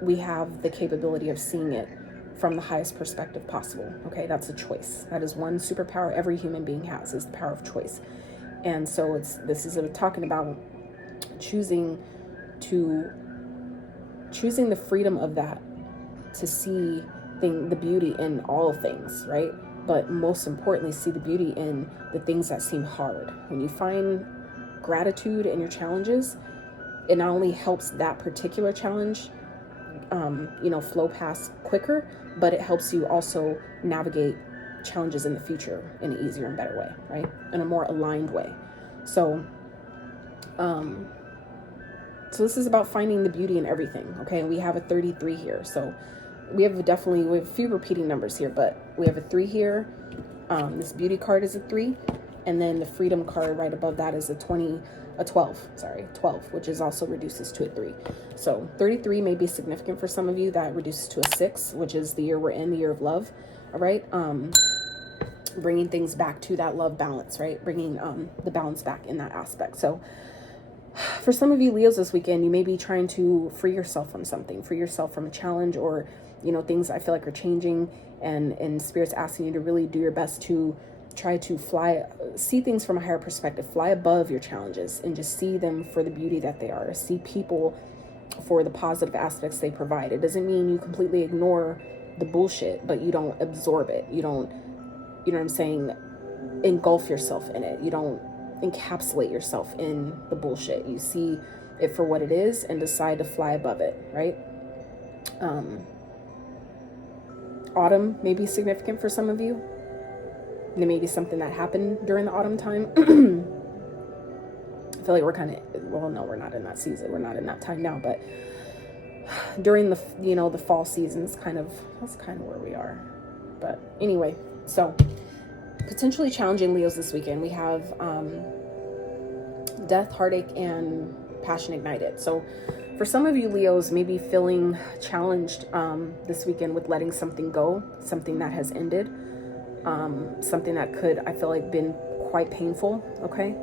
We have the capability of seeing it from the highest perspective possible. Okay, that's a choice. That is one superpower every human being has, is the power of choice. And so this is talking about choosing the freedom of that, to see the beauty in all things, right? But most importantly, see the beauty in the things that seem hard. When you find gratitude in your challenges, it not only helps that particular challenge flow past quicker, but it helps you also navigate challenges in the future in an easier and better way, right? In a more aligned way. So this is about finding the beauty in everything. Okay, we have a 33 here, so we have a few repeating numbers here, but we have a 3 here. This beauty card is a 3, and then the freedom card right above that is a 12, which is also reduces to a 3. So 33 may be significant for some of you. That reduces to a 6, which is the year we're in, the year of love. All right. Bringing things back to that love balance, right? Bringing the balance back in that aspect. So for some of you Leos this weekend, you may be trying to free yourself from something, free yourself from a challenge, or, things I feel like are changing, and Spirit's asking you to really do your best to try to see things from a higher perspective, fly above your challenges, and just see them for the beauty that they are. See people for the positive aspects they provide. It doesn't mean you completely ignore the bullshit, but you don't absorb it. You don't, engulf yourself in it. You don't encapsulate yourself in the bullshit. You see it for what it is and decide to fly above it, right? Autumn may be significant for some of you. There may be something that happened during the autumn time. I feel like we're kind of, no, we're not in that season. We're not in that time now, but during the fall season, that's kind of where we are. But anyway, so potentially challenging Leos this weekend. We have death, heartache, and passion ignited. So For some of you Leos, maybe feeling challenged this weekend with letting something go, something that has ended, something that could, I feel like, been quite painful, okay?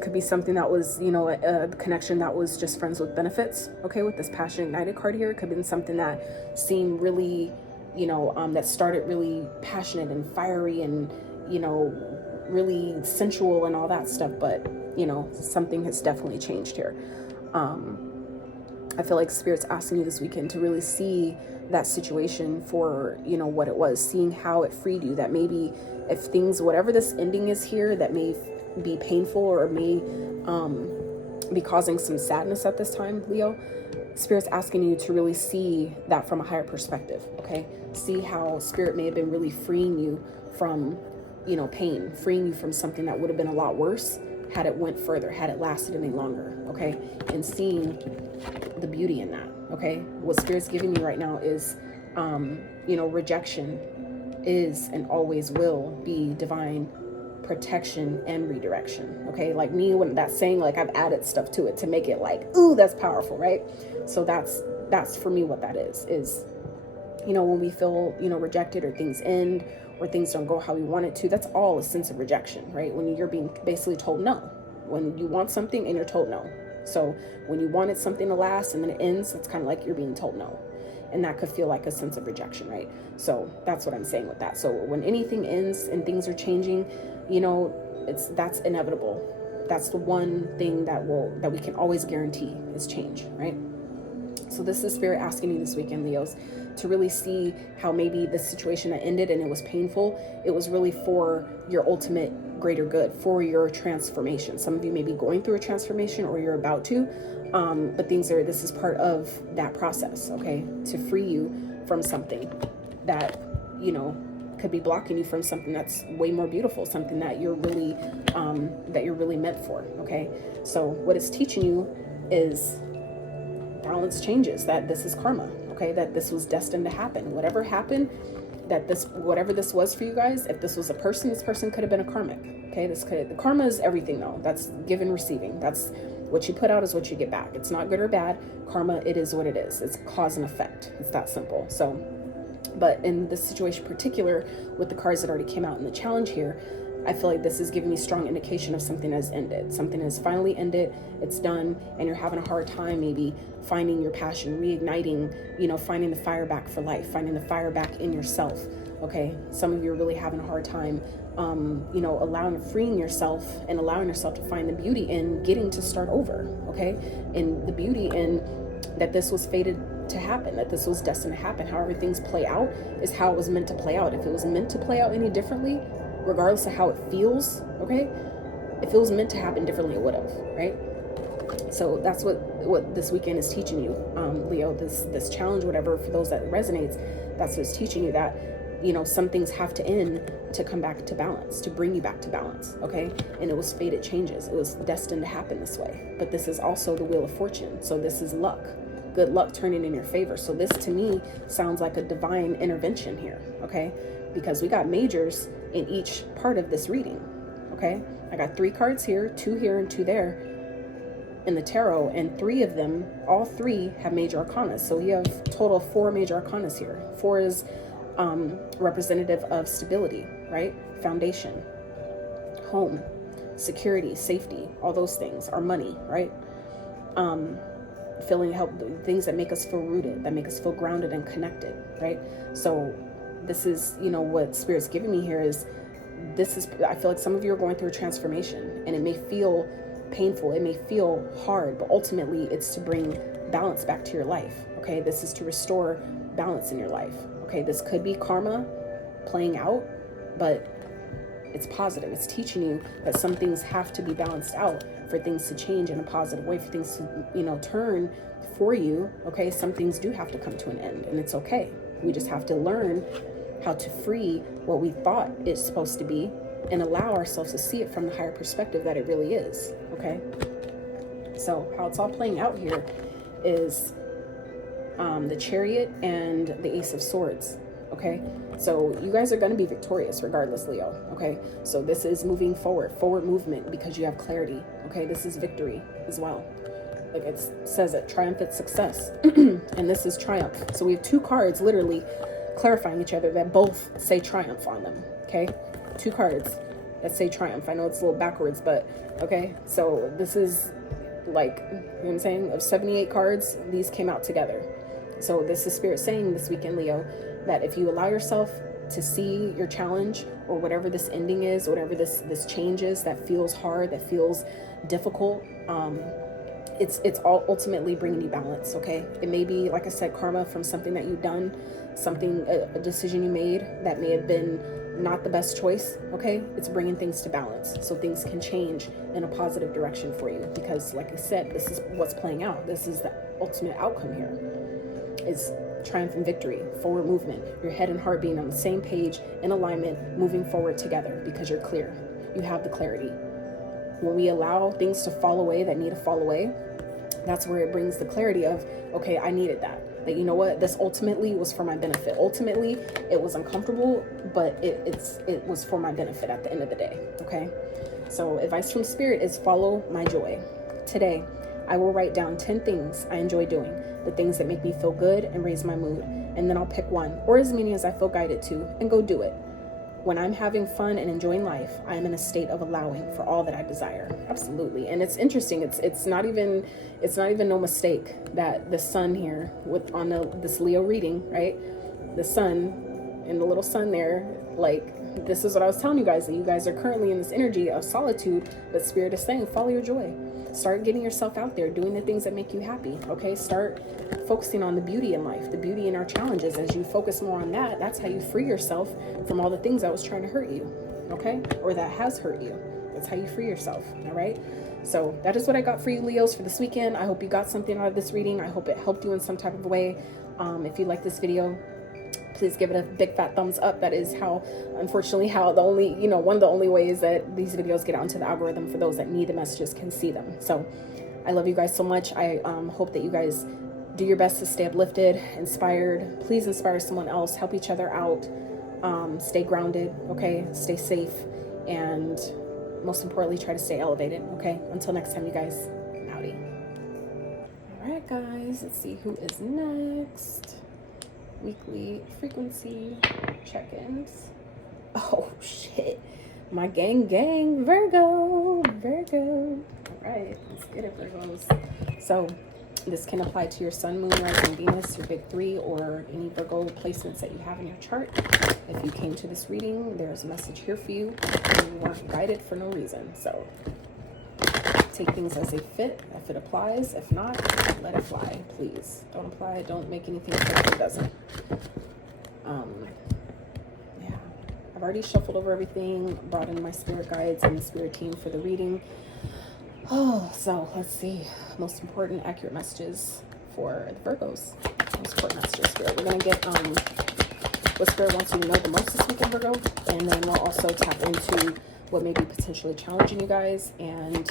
Could be something that was, you know, a connection that was just friends with benefits, okay, with this passion ignited card here. It could have been something that seemed really, you know, that started really passionate and fiery and, you know, really sensual and all that stuff, but, you know, something has definitely changed here. I feel like Spirit's asking you this weekend to really see that situation for, you know, what it was, seeing how it freed you, that maybe if things, whatever this ending is here, that may be painful or may be causing some sadness at this time, Leo, Spirit's asking you to really see that from a higher perspective, okay? See how Spirit may have been really freeing you from, you know, pain, freeing you from something that would have been a lot worse had it went further, had it lasted any longer, okay? And seeing the beauty in that, okay? What Spirit's giving me right now is, you know, rejection is and always will be divine protection and redirection, okay? Like me, when that's saying, like, I've added stuff to it to make it like, ooh, that's powerful, right? So that's for me what that is, you know, when we feel, you know, rejected or things end or things don't go how we want it to, that's all a sense of rejection, right? When you're being basically told no, when you want something and you're told no. So when you wanted something to last and then it ends, it's kind of like you're being told no. And that could feel like a sense of rejection, right? So that's what I'm saying with that. So when anything ends and things are changing, you know, that's inevitable. That's the one thing that we can always guarantee is change, right? So this is Spirit asking you this weekend, Leos, to really see how maybe the situation that ended and it was painful, it was really for your ultimate greater good, for your transformation. Some of you may be going through a transformation or you're about to, but this is part of that process, okay? To free you from something that, you know, could be blocking you from something that's way more beautiful, something that you're really meant for, okay? So what it's teaching you is balance changes, that this is karma, okay? That this was destined to happen. Whatever happened, whatever this was for you guys, if this was a person, this person could have been a karmic, okay? The karma is everything though. That's give and receiving. That's what you put out is what you get back. It's not good or bad. Karma, it is what it is. It's cause and effect. It's that simple. So, but in this situation in particular, with the cards that already came out in the challenge here, I feel like this is giving me strong indication of something has ended. Something has finally ended, it's done, and you're having a hard time maybe finding your passion, reigniting, you know, finding the fire back for life, finding the fire back in yourself, okay? Some of you are really having a hard time, you know, freeing yourself and allowing yourself to find the beauty in getting to start over, okay? And the beauty in that this was fated to happen, that this was destined to happen. However things play out is how it was meant to play out. If it was meant to play out any differently, regardless of how it feels, okay? If it was meant to happen differently, it would have, right? So that's what this weekend is teaching you, Leo, this challenge, whatever, for those that resonates, that's what it's teaching you, that, you know, some things have to end to come back to balance, to bring you back to balance, okay? And it was fated changes. It was destined to happen this way. But this is also the wheel of fortune. So this is luck, good luck turning in your favor. So this to me sounds like a divine intervention here, okay? Because we got majors in each part of this reading, okay? I got 3 cards here, 2 here and 2 there in the tarot, and 3 of them, all 3 have major arcana. So you have a total of 4 major arcanas here. 4 is representative of stability, right? Foundation, home, security, safety, all those things, our money, right? Things that make us feel rooted, that make us feel grounded and connected, right? So this is, you know, what Spirit's giving me here is, I feel like some of you are going through a transformation and it may feel painful, it may feel hard, but ultimately it's to bring balance back to your life, okay? This is to restore balance in your life, okay? This could be karma playing out, but it's positive. It's teaching you that some things have to be balanced out for things to change in a positive way, for things to, you know, turn for you, okay? Some things do have to come to an end, and it's okay. We just have to learn how to free what we thought it's supposed to be and allow ourselves to see it from the higher perspective that it really is, okay? So how it's all playing out here is the Chariot and the Ace of Swords, okay? So you guys are going to be victorious regardless, Leo, okay? So this is moving forward movement, because you have clarity, okay? This is victory as well. Like it says it, triumphant success. And this is triumph. So we have 2 cards literally clarifying each other that both say triumph on them, okay? 2 cards that say triumph. I know it's a little backwards, but okay. So this is like, you know what I'm saying? Of 78 cards, these came out together. So this is Spirit saying this weekend, Leo, that if you allow yourself to see your challenge, or whatever this ending is, whatever this change is that feels hard, that feels difficult, it's all ultimately bringing you balance, okay? It may be, like I said, karma from something that you've done, something, a decision you made that may have been not the best choice, okay? It's bringing things to balance so things can change in a positive direction for you, because like I said, this is what's playing out. This is the ultimate outcome here, is triumph and victory, forward movement, your head and heart being on the same page, in alignment, moving forward together, because you're clear. You have the clarity. When we allow things to fall away that need to fall away, that's where it brings the clarity of, okay, I needed that. That, you know what, this ultimately was for my benefit. Ultimately, it was uncomfortable, but it was for my benefit at the end of the day, okay? So advice from Spirit is follow my joy. Today, I will write down 10 things I enjoy doing, the things that make me feel good and raise my mood, and then I'll pick one, or as many as I feel guided to, and go do it. When I'm having fun and enjoying life, I am in a state of allowing for all that I desire. Absolutely. And it's interesting. It's not even no mistake that the sun here on this Leo reading, right? The sun and the little sun there, like, this is what I was telling you guys, that you guys are currently in this energy of solitude, but Spirit is saying, follow your joy. Start getting yourself out there, doing the things that make you happy, okay? Start focusing on the beauty in life, the beauty in our challenges. As you focus more on that, that's how you free yourself from all the things that was trying to hurt you, okay? Or that has hurt you. That's how you free yourself, all right? So that is what I got for you, Leos, for this weekend. I hope you got something out of this reading. I hope it helped you in some type of way. If you like this video, please give it a big fat thumbs up. That is how, unfortunately, one of the only ways that these videos get out into the algorithm for those that need the messages can see them. So I love you guys so much. I hope that you guys do your best to stay uplifted, inspired. Please inspire someone else, help each other out, stay grounded, okay? Stay safe, and most importantly, try to stay elevated, okay? Until next time, you guys, howdy. All right, guys, let's see who is next. Weekly frequency check-ins. Oh shit, my gang, Virgo. All right, let's get it, Virgos. So this can apply to your sun, moon, rising, Venus, your big 3, or any Virgo placements that you have in your chart. If you came to this reading, there's a message here for you, and you weren't guided for no reason. So take things as they fit. If it applies, if not, let it fly, please. Don't apply it. Don't make anything fit if it doesn't. Yeah, I've already shuffled over everything, brought in my spirit guides and the spirit team for the reading. Oh, so let's see. Most important, accurate messages for the Virgos. Most important messages, Spirit. We're gonna get what Spirit wants you to know the most this weekend, Virgo, and then we'll also tap into what may be potentially challenging you guys, and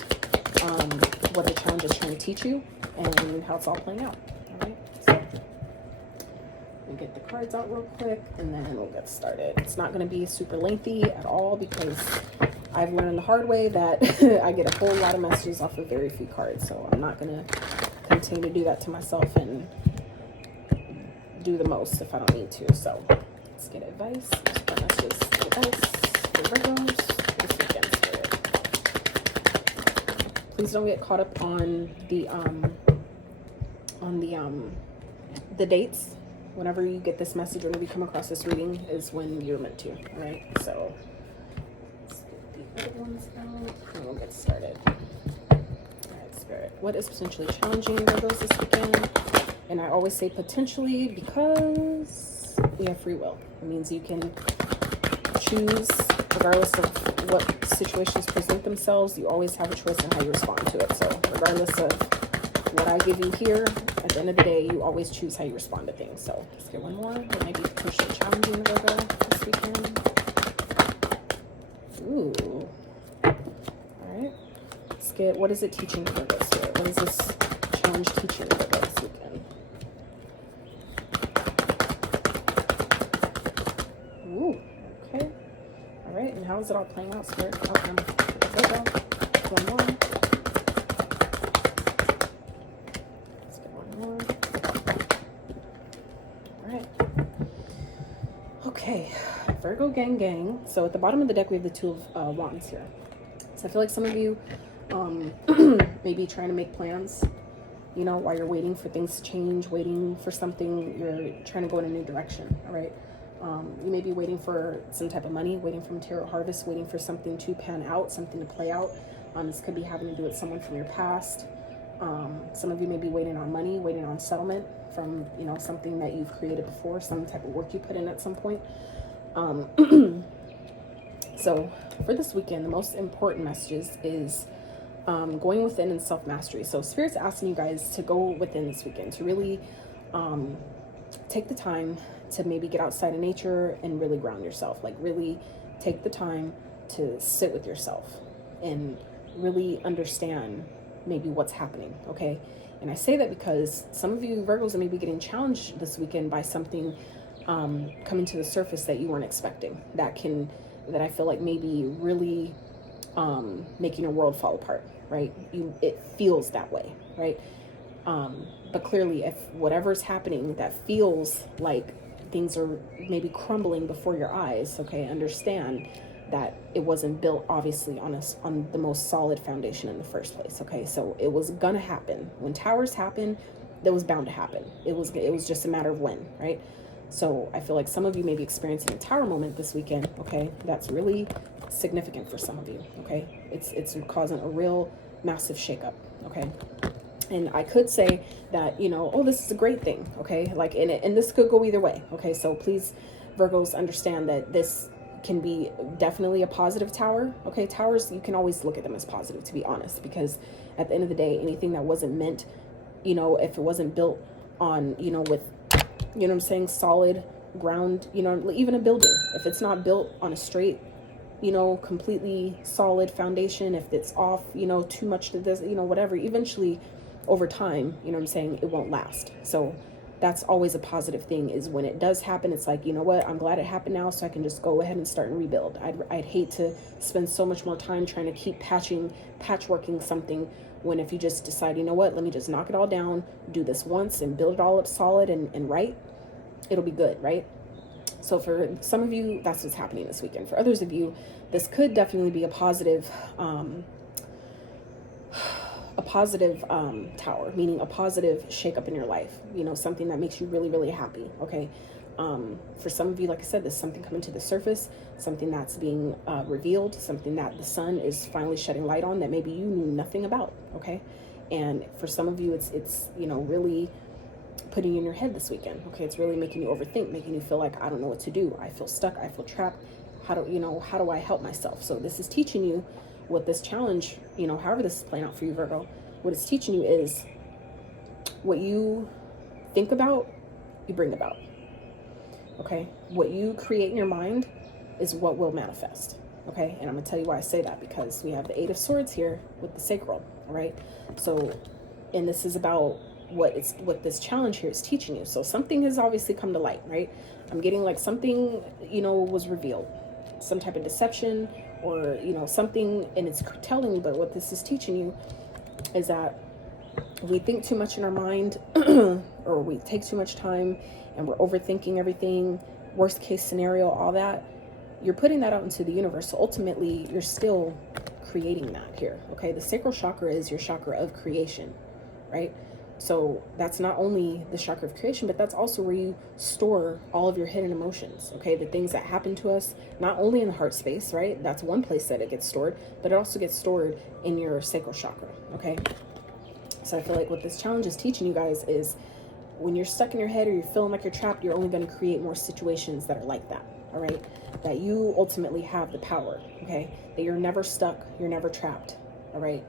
what the challenge is trying to teach you, and how it's all playing out. All right, so we'll get the cards out real quick, and then we'll get started. It's not going to be super lengthy at all, because I've learned the hard way that I get a whole lot of messages off of very few cards, so I'm not going to continue to do that to myself and do the most if I don't need to. So let's get advice. Messages, advice for Virgos this weekend, Spirit. Please don't get caught up on the dates. Whenever you get this message, whenever you come across this reading, is when you're meant to. All right, so let's get the other ones out and we'll get started. All right, Spirit, what is potentially challenging Virgos this weekend? And I always say potentially, because we have free will. It means you can choose, regardless of what situations present themselves. You always have a choice in how you respond to it. So regardless of what I give you here, at the end of the day, you always choose how you respond to things. So let's get one more. That might be potentially challenging, Virgo, this weekend. Ooh. All right. Let's get, what is it teaching Virgo here? What is this challenge teaching Virgo this weekend? how's it all playing out, Spirit? Outcome. Virgo. One more. Let's get one more. All right. Okay, Virgo gang. So at the bottom of the deck, we have the Two of Wands here. So I feel like some of you maybe trying to make plans, you know, while you're waiting for things to change, waiting for something, you're trying to go in a new direction, all right? You may be waiting for some type of money, waiting for material harvest, waiting for something to pan out, something to play out. This could be having to do with someone from your past. Some of you may be waiting on money, waiting on settlement from, you know, something that you've created before, some type of work you put in at some point. So for this weekend, the most important messages is going within and self-mastery. So Spirit's asking you guys to go within this weekend, to really take the time to maybe get outside of nature and really ground yourself. Like really take the time to sit with yourself and really understand maybe what's happening, okay? And I say that because some of you Virgos are maybe getting challenged this weekend by something coming to the surface that you weren't expecting, that I feel like maybe really making your world fall apart, right? It feels that way, right? But clearly, if whatever's happening that feels like things are maybe crumbling before your eyes, okay, understand that it wasn't built obviously on the most solid foundation in the first place, okay? So it was gonna happen. When towers happen, that was bound to happen. It was just a matter of when, right? So I feel like some of you may be experiencing a tower moment this weekend, okay? That's really significant for some of you, okay? It's causing a real massive shakeup, okay? And I could say that, you know, oh, this is a great thing, okay? Like, and this could go either way, okay? So please, Virgos, understand that this can be definitely a positive tower, okay? Towers, you can always look at them as positive, to be honest, because at the end of the day, anything that wasn't meant, you know, if it wasn't built on, you know, with, you know what I'm saying, solid ground, you know, even a building, if it's not built on a straight, you know, completely solid foundation, if it's off, you know, too much to this, you know, whatever, eventually over time, you know what I'm saying, it won't last. So that's always a positive thing, is when it does happen, it's like, you know what, I'm glad it happened now, so I can just go ahead and start and rebuild. I'd hate to spend so much more time trying to keep patchworking something, when if you just decide, you know what, let me just knock it all down, do this once and build it all up solid and right, it'll be good, right? So for some of you, that's what's happening this weekend. For others of you, this could definitely be a positive tower, meaning a positive shakeup in your life, you know, something that makes you really, really happy, okay? For some of you, like I said, there's something coming to the surface, something that's being revealed, something that the sun is finally shedding light on that maybe you knew nothing about, okay? And for some of you, it's you know, really putting you in your head this weekend, okay? It's really making you overthink, making you feel like, I don't know what to do, I feel stuck, I feel trapped, how do I help myself? So this is teaching you what this challenge, you know, however this is playing out for you, Virgo, what it's teaching you is what you think about, you bring about, okay? What you create in your mind is what will manifest, okay? And I'm gonna tell you why I say that, because we have the Eight of Swords here with the sacral, all right? So, and this is about what this challenge here is teaching you. So something has obviously come to light, right? I'm getting like something, you know, was revealed, some type of deception, or, you know, something, and it's telling you, but what this is teaching you is that we think too much in our mind, or we take too much time and we're overthinking everything, worst case scenario, all that, you're putting that out into the universe. So ultimately, you're still creating that here, okay? The sacral chakra is your chakra of creation, right? So that's not only the chakra of creation, but that's also where you store all of your hidden emotions, okay? The things that happen to us, not only in the heart space, right? That's one place that it gets stored, but it also gets stored in your sacral chakra, okay? So I feel like what this challenge is teaching you guys is when you're stuck in your head or you're feeling like you're trapped, you're only going to create more situations that are like that, all right? That you ultimately have the power, okay? That you're never stuck, you're never trapped, all right?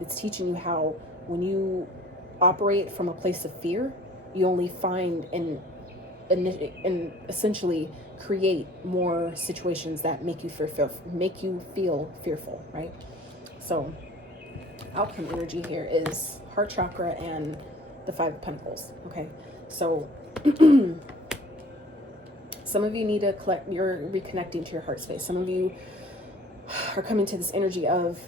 It's teaching you how when you operate from a place of fear, you only find and essentially create more situations that make you feel fearful, right? So outcome energy here is heart chakra and the Five of Pentacles, okay? So Some of you need to you're reconnecting to your heart space. Some of you are coming to this energy of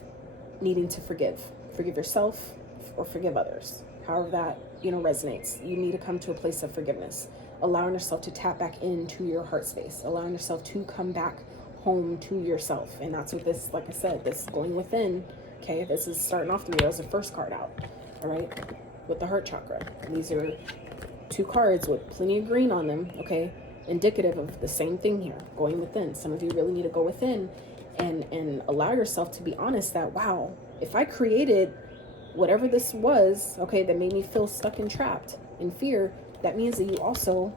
needing to forgive yourself or forgive others, however that, you know, resonates. You need to come to a place of forgiveness, allowing yourself to tap back into your heart space, allowing yourself to come back home to yourself. And that's what this, like I said, this going within, okay, this is starting off the wheel as the first card out, all right, with the heart chakra. These are 2 cards with plenty of green on them, okay, indicative of the same thing here, going within. Some of you really need to go within and allow yourself to be honest that, wow, if I created whatever this was, okay, that made me feel stuck and trapped in fear, that means that you also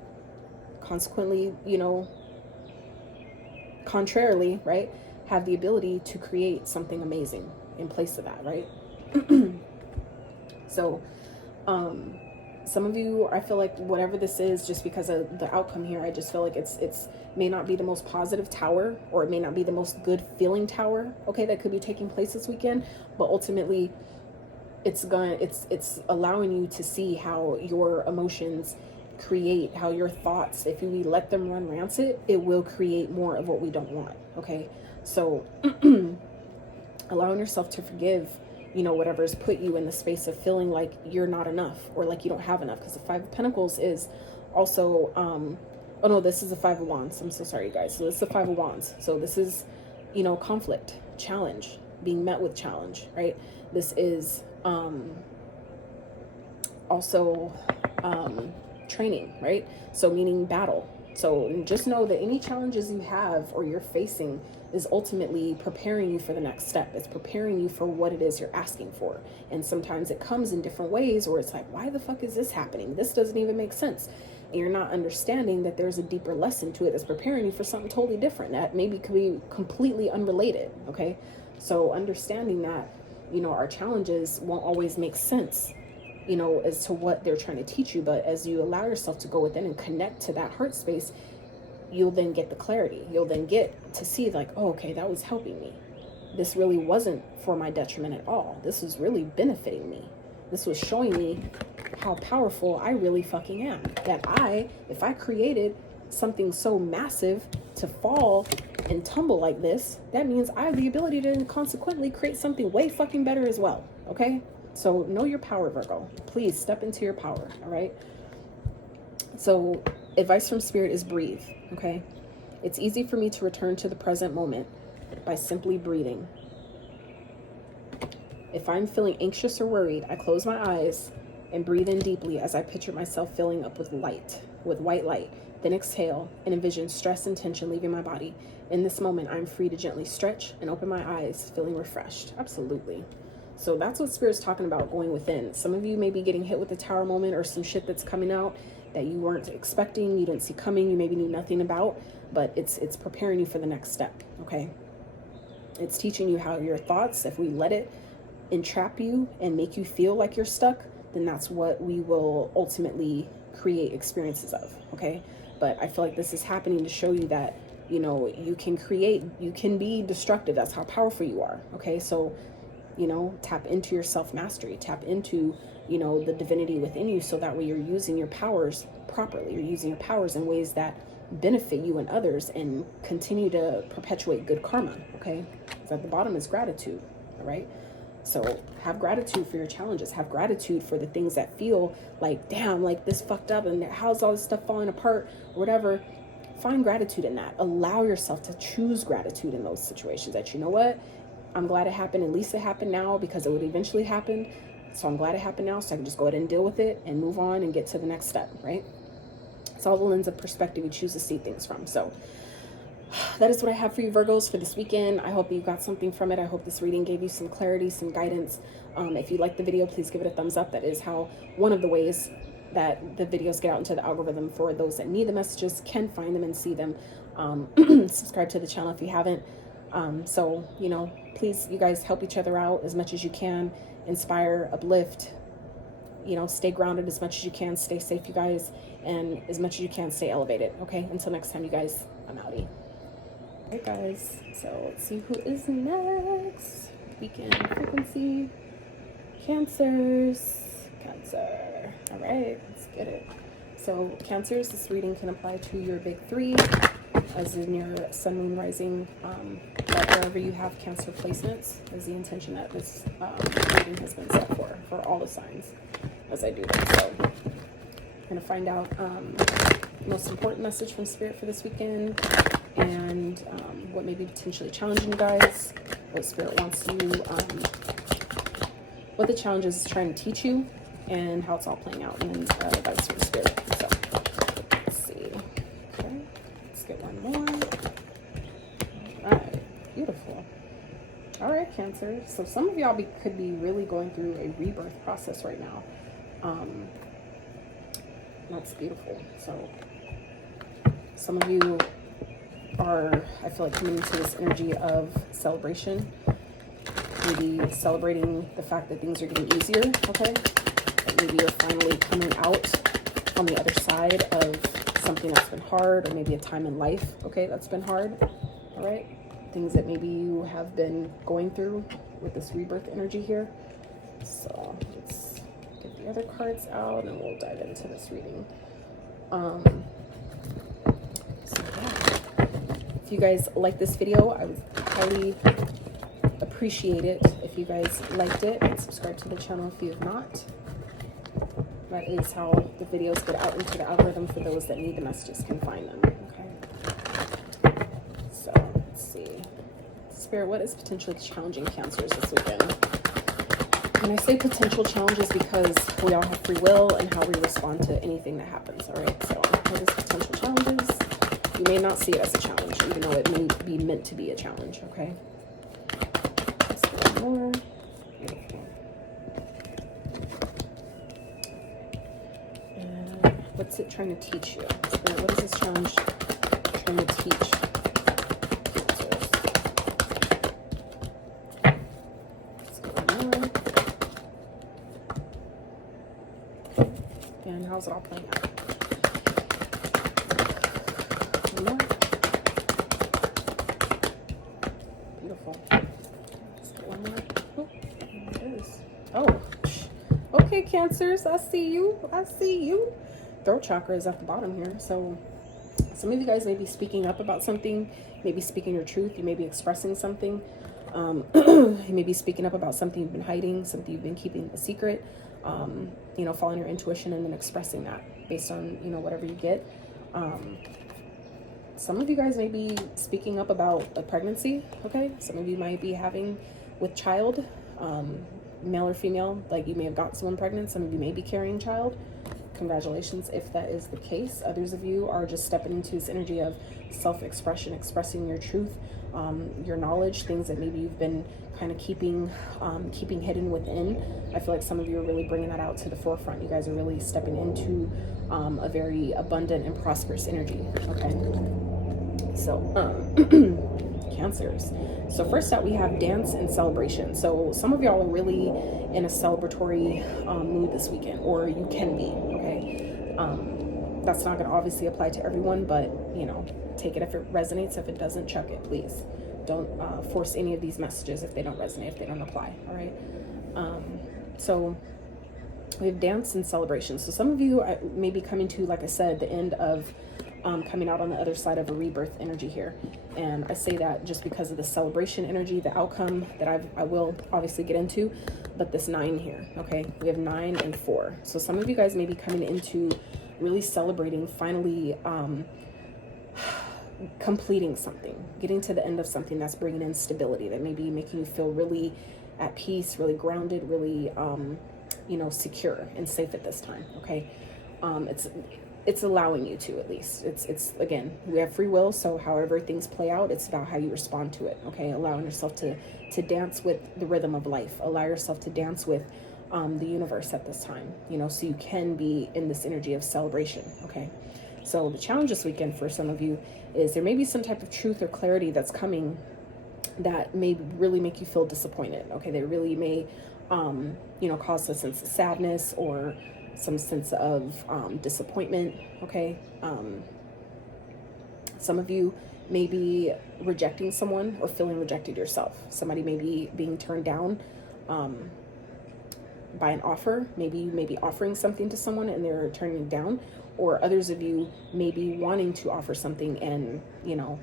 consequently, you know, contrarily, right, have the ability to create something amazing in place of that, right? So, some of you, I feel like whatever this is, just because of the outcome here, I just feel like it's may not be the most positive tower, or it may not be the most good feeling tower, okay, that could be taking place this weekend, but ultimately it's allowing you to see how your emotions create, how your thoughts, if we let them run rancid, it will create more of what we don't want, okay? So allowing yourself to forgive, you know, whatever's put you in the space of feeling like you're not enough, or like you don't have enough, because the 5 of Pentacles is also oh no, this is the 5 of Wands. I'm so sorry, you guys. So this is the 5 of Wands. So this is, you know, conflict, challenge, being met with challenge, right? This is also training, right? So meaning battle. So just know that any challenges you have or you're facing is ultimately preparing you for the next step. It's preparing you for what it is you're asking for. And sometimes it comes in different ways where it's like, why the fuck is this happening? This doesn't even make sense. And you're not understanding that there's a deeper lesson to it that's preparing you for something totally different that maybe could be completely unrelated, okay? So understanding that, you know, our challenges won't always make sense, you know, as to what they're trying to teach you. But as you allow yourself to go within and connect to that heart space, you'll then get the clarity. You'll then get to see like, oh, okay, that was helping me. This really wasn't for my detriment at all. This was really benefiting me. This was showing me how powerful I really fucking am. That if I created something so massive to fall and tumble like this, that means I have the ability to consequently create something way fucking better as well, okay? So know your power, Virgo. Please step into your power, all right? So advice from Spirit is breathe, okay? It's easy for me to return to the present moment by simply breathing. If I'm feeling anxious or worried, I close my eyes and breathe in deeply as I picture myself filling up with white light. Then exhale and envision stress and tension leaving my body. In this moment, I'm free to gently stretch and open my eyes, feeling refreshed. Absolutely. So that's what Spirit's talking about, going within. Some of you may be getting hit with the Tower moment or some shit that's coming out that you weren't expecting, you didn't see coming, you maybe knew nothing about, but it's preparing you for the next step, okay? It's teaching you how your thoughts, if we let it entrap you and make you feel like you're stuck, then that's what we will ultimately create experiences of, okay? But I feel like this is happening to show you that, you know, you can create, you can be destructive. That's how powerful you are, okay? So, you know, tap into your self-mastery, tap into, you know, the divinity within you, so that way you're using your powers properly. You're using your powers in ways that benefit you and others and continue to perpetuate good karma, okay? So at the bottom is gratitude, all right? So have gratitude for your challenges. Have gratitude for the things that feel like, damn, like this fucked up and how's all this stuff falling apart or whatever. Find gratitude in that. Allow yourself to choose gratitude in those situations, that, you know what, I'm glad it happened. At least it happened now, because it would eventually happen. So I'm glad it happened now, so I can just go ahead and deal with it and move on and get to the next step, right? It's all the lens of perspective you choose to see things from. So that is what I have for you, Virgos, for this weekend. I hope you got something from it. I hope this reading gave you some clarity, some guidance. If you liked the video, please give it a thumbs up. That is how one of the ways that the videos get out into the algorithm for those that need the messages can find them and see them. Subscribe to the channel if you haven't. So, you know, please, you guys help each other out as much as you can. Inspire, uplift, you know, stay grounded as much as you can. Stay safe, you guys. And as much as you can, stay elevated. Okay, until next time, you guys, I'm outie. Alright guys, so let's see who is next. Weekend frequency, Cancer. All right, let's get it. So Cancers, this reading can apply to your big three, as in your sun, moon, rising, but wherever you have Cancer placements is the intention that this reading has been set for all the signs as I do this. So I'm going to find out most important message from Spirit for this weekend, and what may be potentially challenging you guys, what Spirit wants you, what the challenge is trying to teach you, and how it's all playing out, and advice from Spirit. So let's see. Okay, let's get one more. All right, beautiful. All right, Cancer. So some of y'all could be really going through a rebirth process right now. That's beautiful. So some of you are, I feel like, coming into this energy of celebration, maybe celebrating the fact that things are getting easier, okay? That maybe you're finally coming out on the other side of something that's been hard, or maybe a time in life, okay, that's been hard, all right? Things that maybe you have been going through with this rebirth energy here. So let's get the other cards out and we'll dive into this reading. So yeah. If you guys like this video, I would highly appreciate it if you guys liked it, and subscribe to the channel if you have not. That is how the videos get out into the algorithm for those that need the messages can find them. Okay. So let's see. Spirit, what is potentially challenging Cancers this weekend? And I say potential challenges because we all have free will and how we respond to anything that happens. All right. So what is potential challenges? You may not see it as a challenge, even though it may be meant to be a challenge. Okay. Let's do one more. Beautiful. And what's it trying to teach you? Spirit, what is this challenge trying to teach? And how's it all playing out? One more. Beautiful. Let's get one more. Oh, there it is. Oh, okay, Cancers. I see you. I see you. Throat chakra is at the bottom here. So some of you guys may be speaking up about something, maybe speaking your truth. You may be expressing something. You may be speaking up about something you've been hiding, something you've been keeping a secret. You know, following your intuition and then expressing that based on, you know, whatever you get. Some of you guys may be speaking up about a pregnancy, okay? Some of you might be having with child, male or female, like you may have got someone pregnant. Some of you may be carrying child. Congratulations if that is the case. Others of you are just stepping into this energy of self-expression, expressing your truth, your knowledge, things that maybe you've been kind of keeping hidden within. I feel like some of you are really bringing that out to the forefront. You guys are really stepping into a very abundant and prosperous energy. Okay, so Cancers. So first out we have dance and celebration. So some of y'all are really in a celebratory mood this weekend, or you can be. Okay, that's not going to obviously apply to everyone, but you know, take it if it resonates. If it doesn't, chuck it, please. Don't force any of these messages if they don't resonate, if they don't apply. All right. So we have dance and celebration. So some of you may be coming to, like I said, the end of coming out on the other side of a rebirth energy here. And I say that just because of the celebration energy, the outcome that I will obviously get into, but this 9 here, okay? We have 9 and 4. So some of you guys may be coming into really celebrating, finally completing something, getting to the end of something that's bringing in stability, that may be making you feel really at peace, really grounded, really, you know, secure and safe at this time, okay? It's allowing you to, at least. It's again, we have free will, so however things play out, it's about how you respond to it, okay? Allowing yourself to dance with the rhythm of life. Allow yourself to dance with the universe at this time, you know, so you can be in this energy of celebration, okay? So the challenge this weekend for some of you is there may be some type of truth or clarity that's coming that may really make you feel disappointed, okay? They really may, you know, cause a sense of sadness or some sense of disappointment, okay? Some of you may be rejecting someone or feeling rejected yourself. Somebody may be being turned down. by an offer. Maybe you may be offering something to someone and they're turning it down, or others of you may be wanting to offer something and, you know,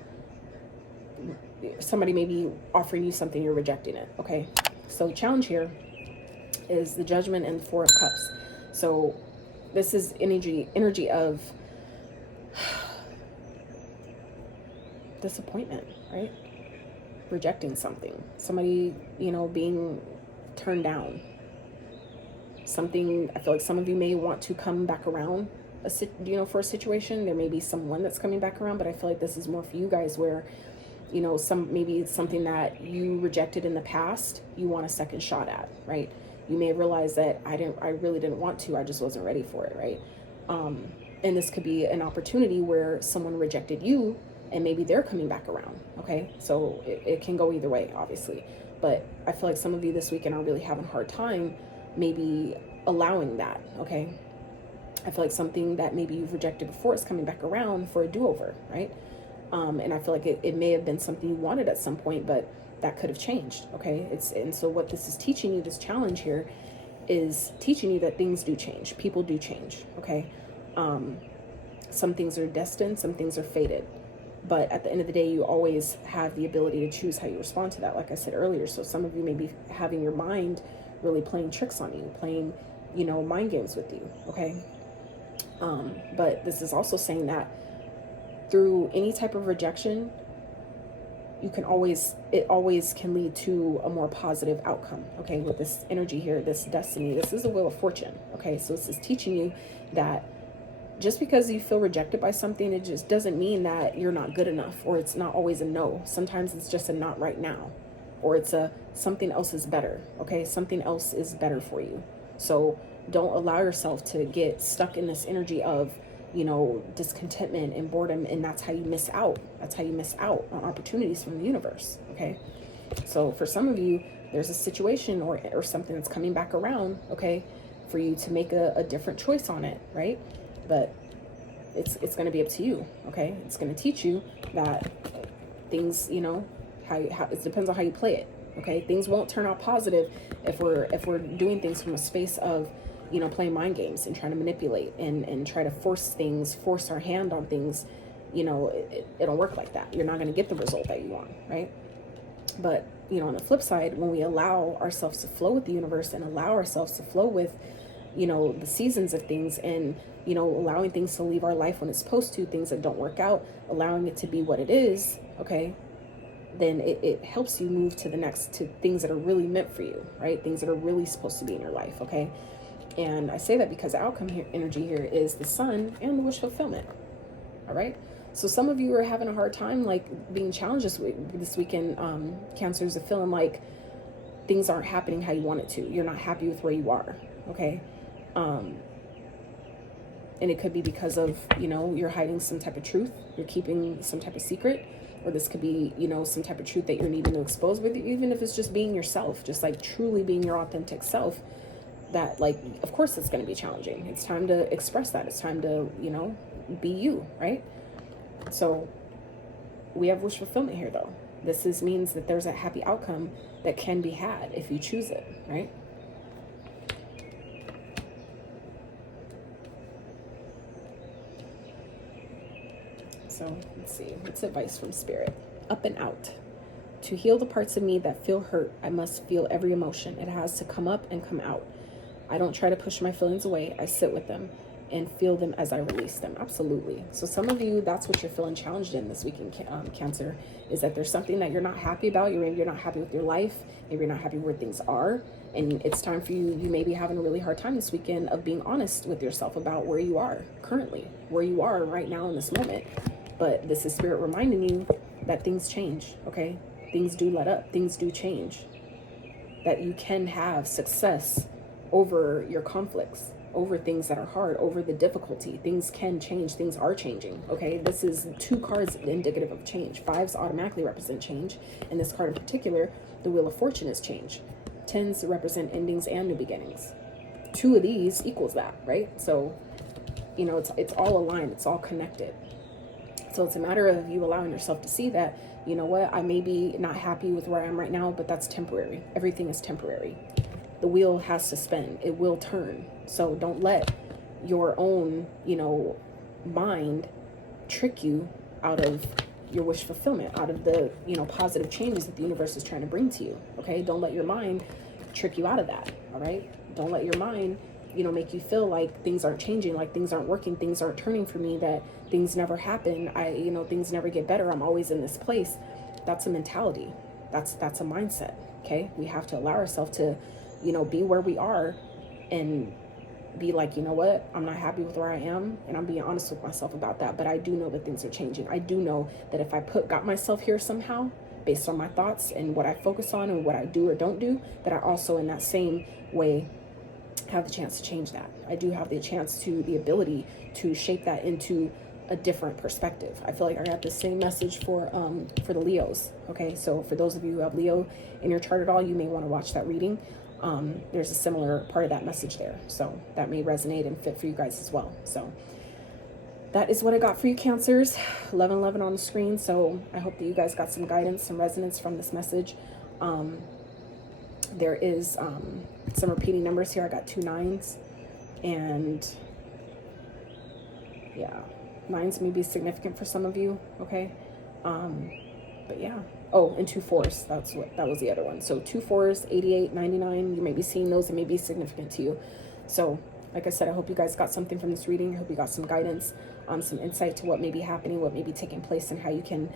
somebody may be offering you something, you're rejecting it. Okay, so the challenge here is the Judgment and the Four of Cups. So this is energy of disappointment, right? Rejecting something, somebody, you know, being turned down, something. I feel like some of you may want to come back around for a situation. There may be someone that's coming back around, but I feel like this is more for you guys where, you know, maybe it's something that you rejected in the past, you want a second shot at, right? You may realize that I really didn't want to, I just wasn't ready for it, right? And this could be an opportunity where someone rejected you and maybe they're coming back around, okay? So it can go either way, obviously. But I feel like some of you this weekend are really having a hard time maybe allowing that, okay? I feel like something that maybe you've rejected before is coming back around for a do-over, right? And I feel like it may have been something you wanted at some point, but that could have changed, okay? And so what this is teaching you, this challenge here, is teaching you that things do change. People do change, okay? Some things are destined, some things are fated. But at the end of the day, you always have the ability to choose how you respond to that, like I said earlier. So some of you may be having your mind really playing tricks on you, playing, you know, mind games with you, okay? But this is also saying that through any type of rejection, it always can lead to a more positive outcome, okay? With this energy here, this destiny, this is a wheel of fortune, okay? So this is teaching you that just because you feel rejected by something, it just doesn't mean that you're not good enough, or it's not always a no. Sometimes it's just a not right now, or it's a something else is better, okay? Something else is better for you. So don't allow yourself to get stuck in this energy of, you know, discontentment and boredom, and that's how you miss out. That's how you miss out on opportunities from the universe, okay? So for some of you, there's a situation or something that's coming back around, okay, for you to make a different choice on it, right? But it's going to be up to you, okay? It's going to teach you that things, you know, how it depends on how you play it, okay? Things won't turn out positive if we're doing things from a space of, you know, playing mind games and trying to manipulate and try to force our hand on things. You know, it don't work like that. You're not going to get the result that you want, right? But, you know, on the flip side, when we allow ourselves to flow with the universe and allow ourselves to flow with, you know, the seasons of things, and, you know, allowing things to leave our life when it's supposed to, things that don't work out, allowing it to be what it is, okay, then it helps you move to things that are really meant for you, right? Things that are really supposed to be in your life, okay? And I say that because the outcome here, energy here, is the sun and the wish fulfillment, all right? So some of you are having a hard time, like, being challenged this weekend, Cancers, of feeling like things aren't happening how you want it to. You're not happy with where you are, okay? And it could be because of, you know, you're hiding some type of truth, you're keeping some type of secret, or this could be, you know, some type of truth that you're needing to expose, but even if it's just being yourself, just like truly being your authentic self, that, like, of course it's going to be challenging. It's time to express that. It's time to, you know, be you, right? So we have wish fulfillment here, though. This means that there's a happy outcome that can be had if you choose it, right? So let's see, what's advice from Spirit? Up and out. To heal the parts of me that feel hurt, I must feel every emotion. It has to come up and come out. I don't try to push my feelings away. I sit with them and feel them as I release them. Absolutely. So some of you, that's what you're feeling challenged in this weekend, Cancer, is that there's something that you're not happy about. Maybe you're not happy with your life. Maybe you're not happy where things are. And it's time for you may be having a really hard time this weekend of being honest with yourself about where you are currently, where you are right now in this moment. But this is Spirit reminding you that things change, okay? Things do let up. Things do change. That you can have success over your conflicts, over things that are hard, over the difficulty. Things can change. Things are changing, okay? This is 2 cards indicative of change. 5s automatically represent change. And this card in particular, the Wheel of Fortune, is change. 10s represent endings and new beginnings. 2 of these equals that, right? So, you know, it's all aligned. It's all connected. So it's a matter of you allowing yourself to see that, you know what, I may be not happy with where I am right now, but that's temporary. Everything is temporary. the wheel has to spin. It will turn. So don't let your own, you know, mind trick you out of your wish fulfillment, out of the, you know, positive changes that the universe is trying to bring to you. Okay, don't let your mind trick you out of that. All right, don't let your mind, you know, make you feel like things aren't changing, like things aren't working, things aren't turning for me, that things never happen, you know, things never get better, I'm always in this place. That's a mentality. That's a mindset. Okay, we have to allow ourselves to, you know, be where we are and be like, you know what, I'm not happy with where I am, and I'm being honest with myself about that. But I do know that things are changing. I do know that if I got myself here somehow based on my thoughts and what I focus on and what I do or don't do, that I also in that same way have the chance to change that. I do have the chance to, the ability to shape that into a different perspective. I feel like I got the same message for the Leos. Okay, so for those of you who have Leo in your chart at all, you may want to watch that reading. There's a similar part of that message there, so that may resonate and fit for you guys as well. So that is what I got for you, Cancers. 1111 on the screen. So I hope that you guys got some guidance, some resonance from this message. There is some repeating numbers here. I got 2 9s, and yeah, 9s may be significant for some of you. Okay, but yeah. Oh, and 2 4s. That was the other one. So 2 4s, 88, 99. You may be seeing those. It may be significant to you. So like I said, I hope you guys got something from this reading. I hope you got some guidance, some insight to what may be happening, what may be taking place, and how you can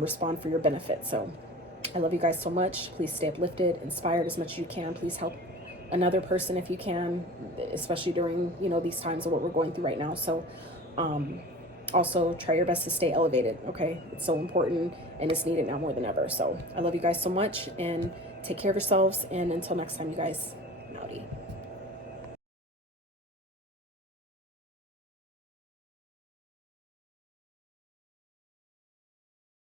respond for your benefit. So I love you guys so much. Please stay uplifted, inspired as much as you can. Please help another person if you can, especially during, you know, these times of what we're going through right now. So also try your best to stay elevated. Okay, it's so important and it's needed now more than ever. So I love you guys so much, and take care of yourselves, and until next time, you guys, naughty.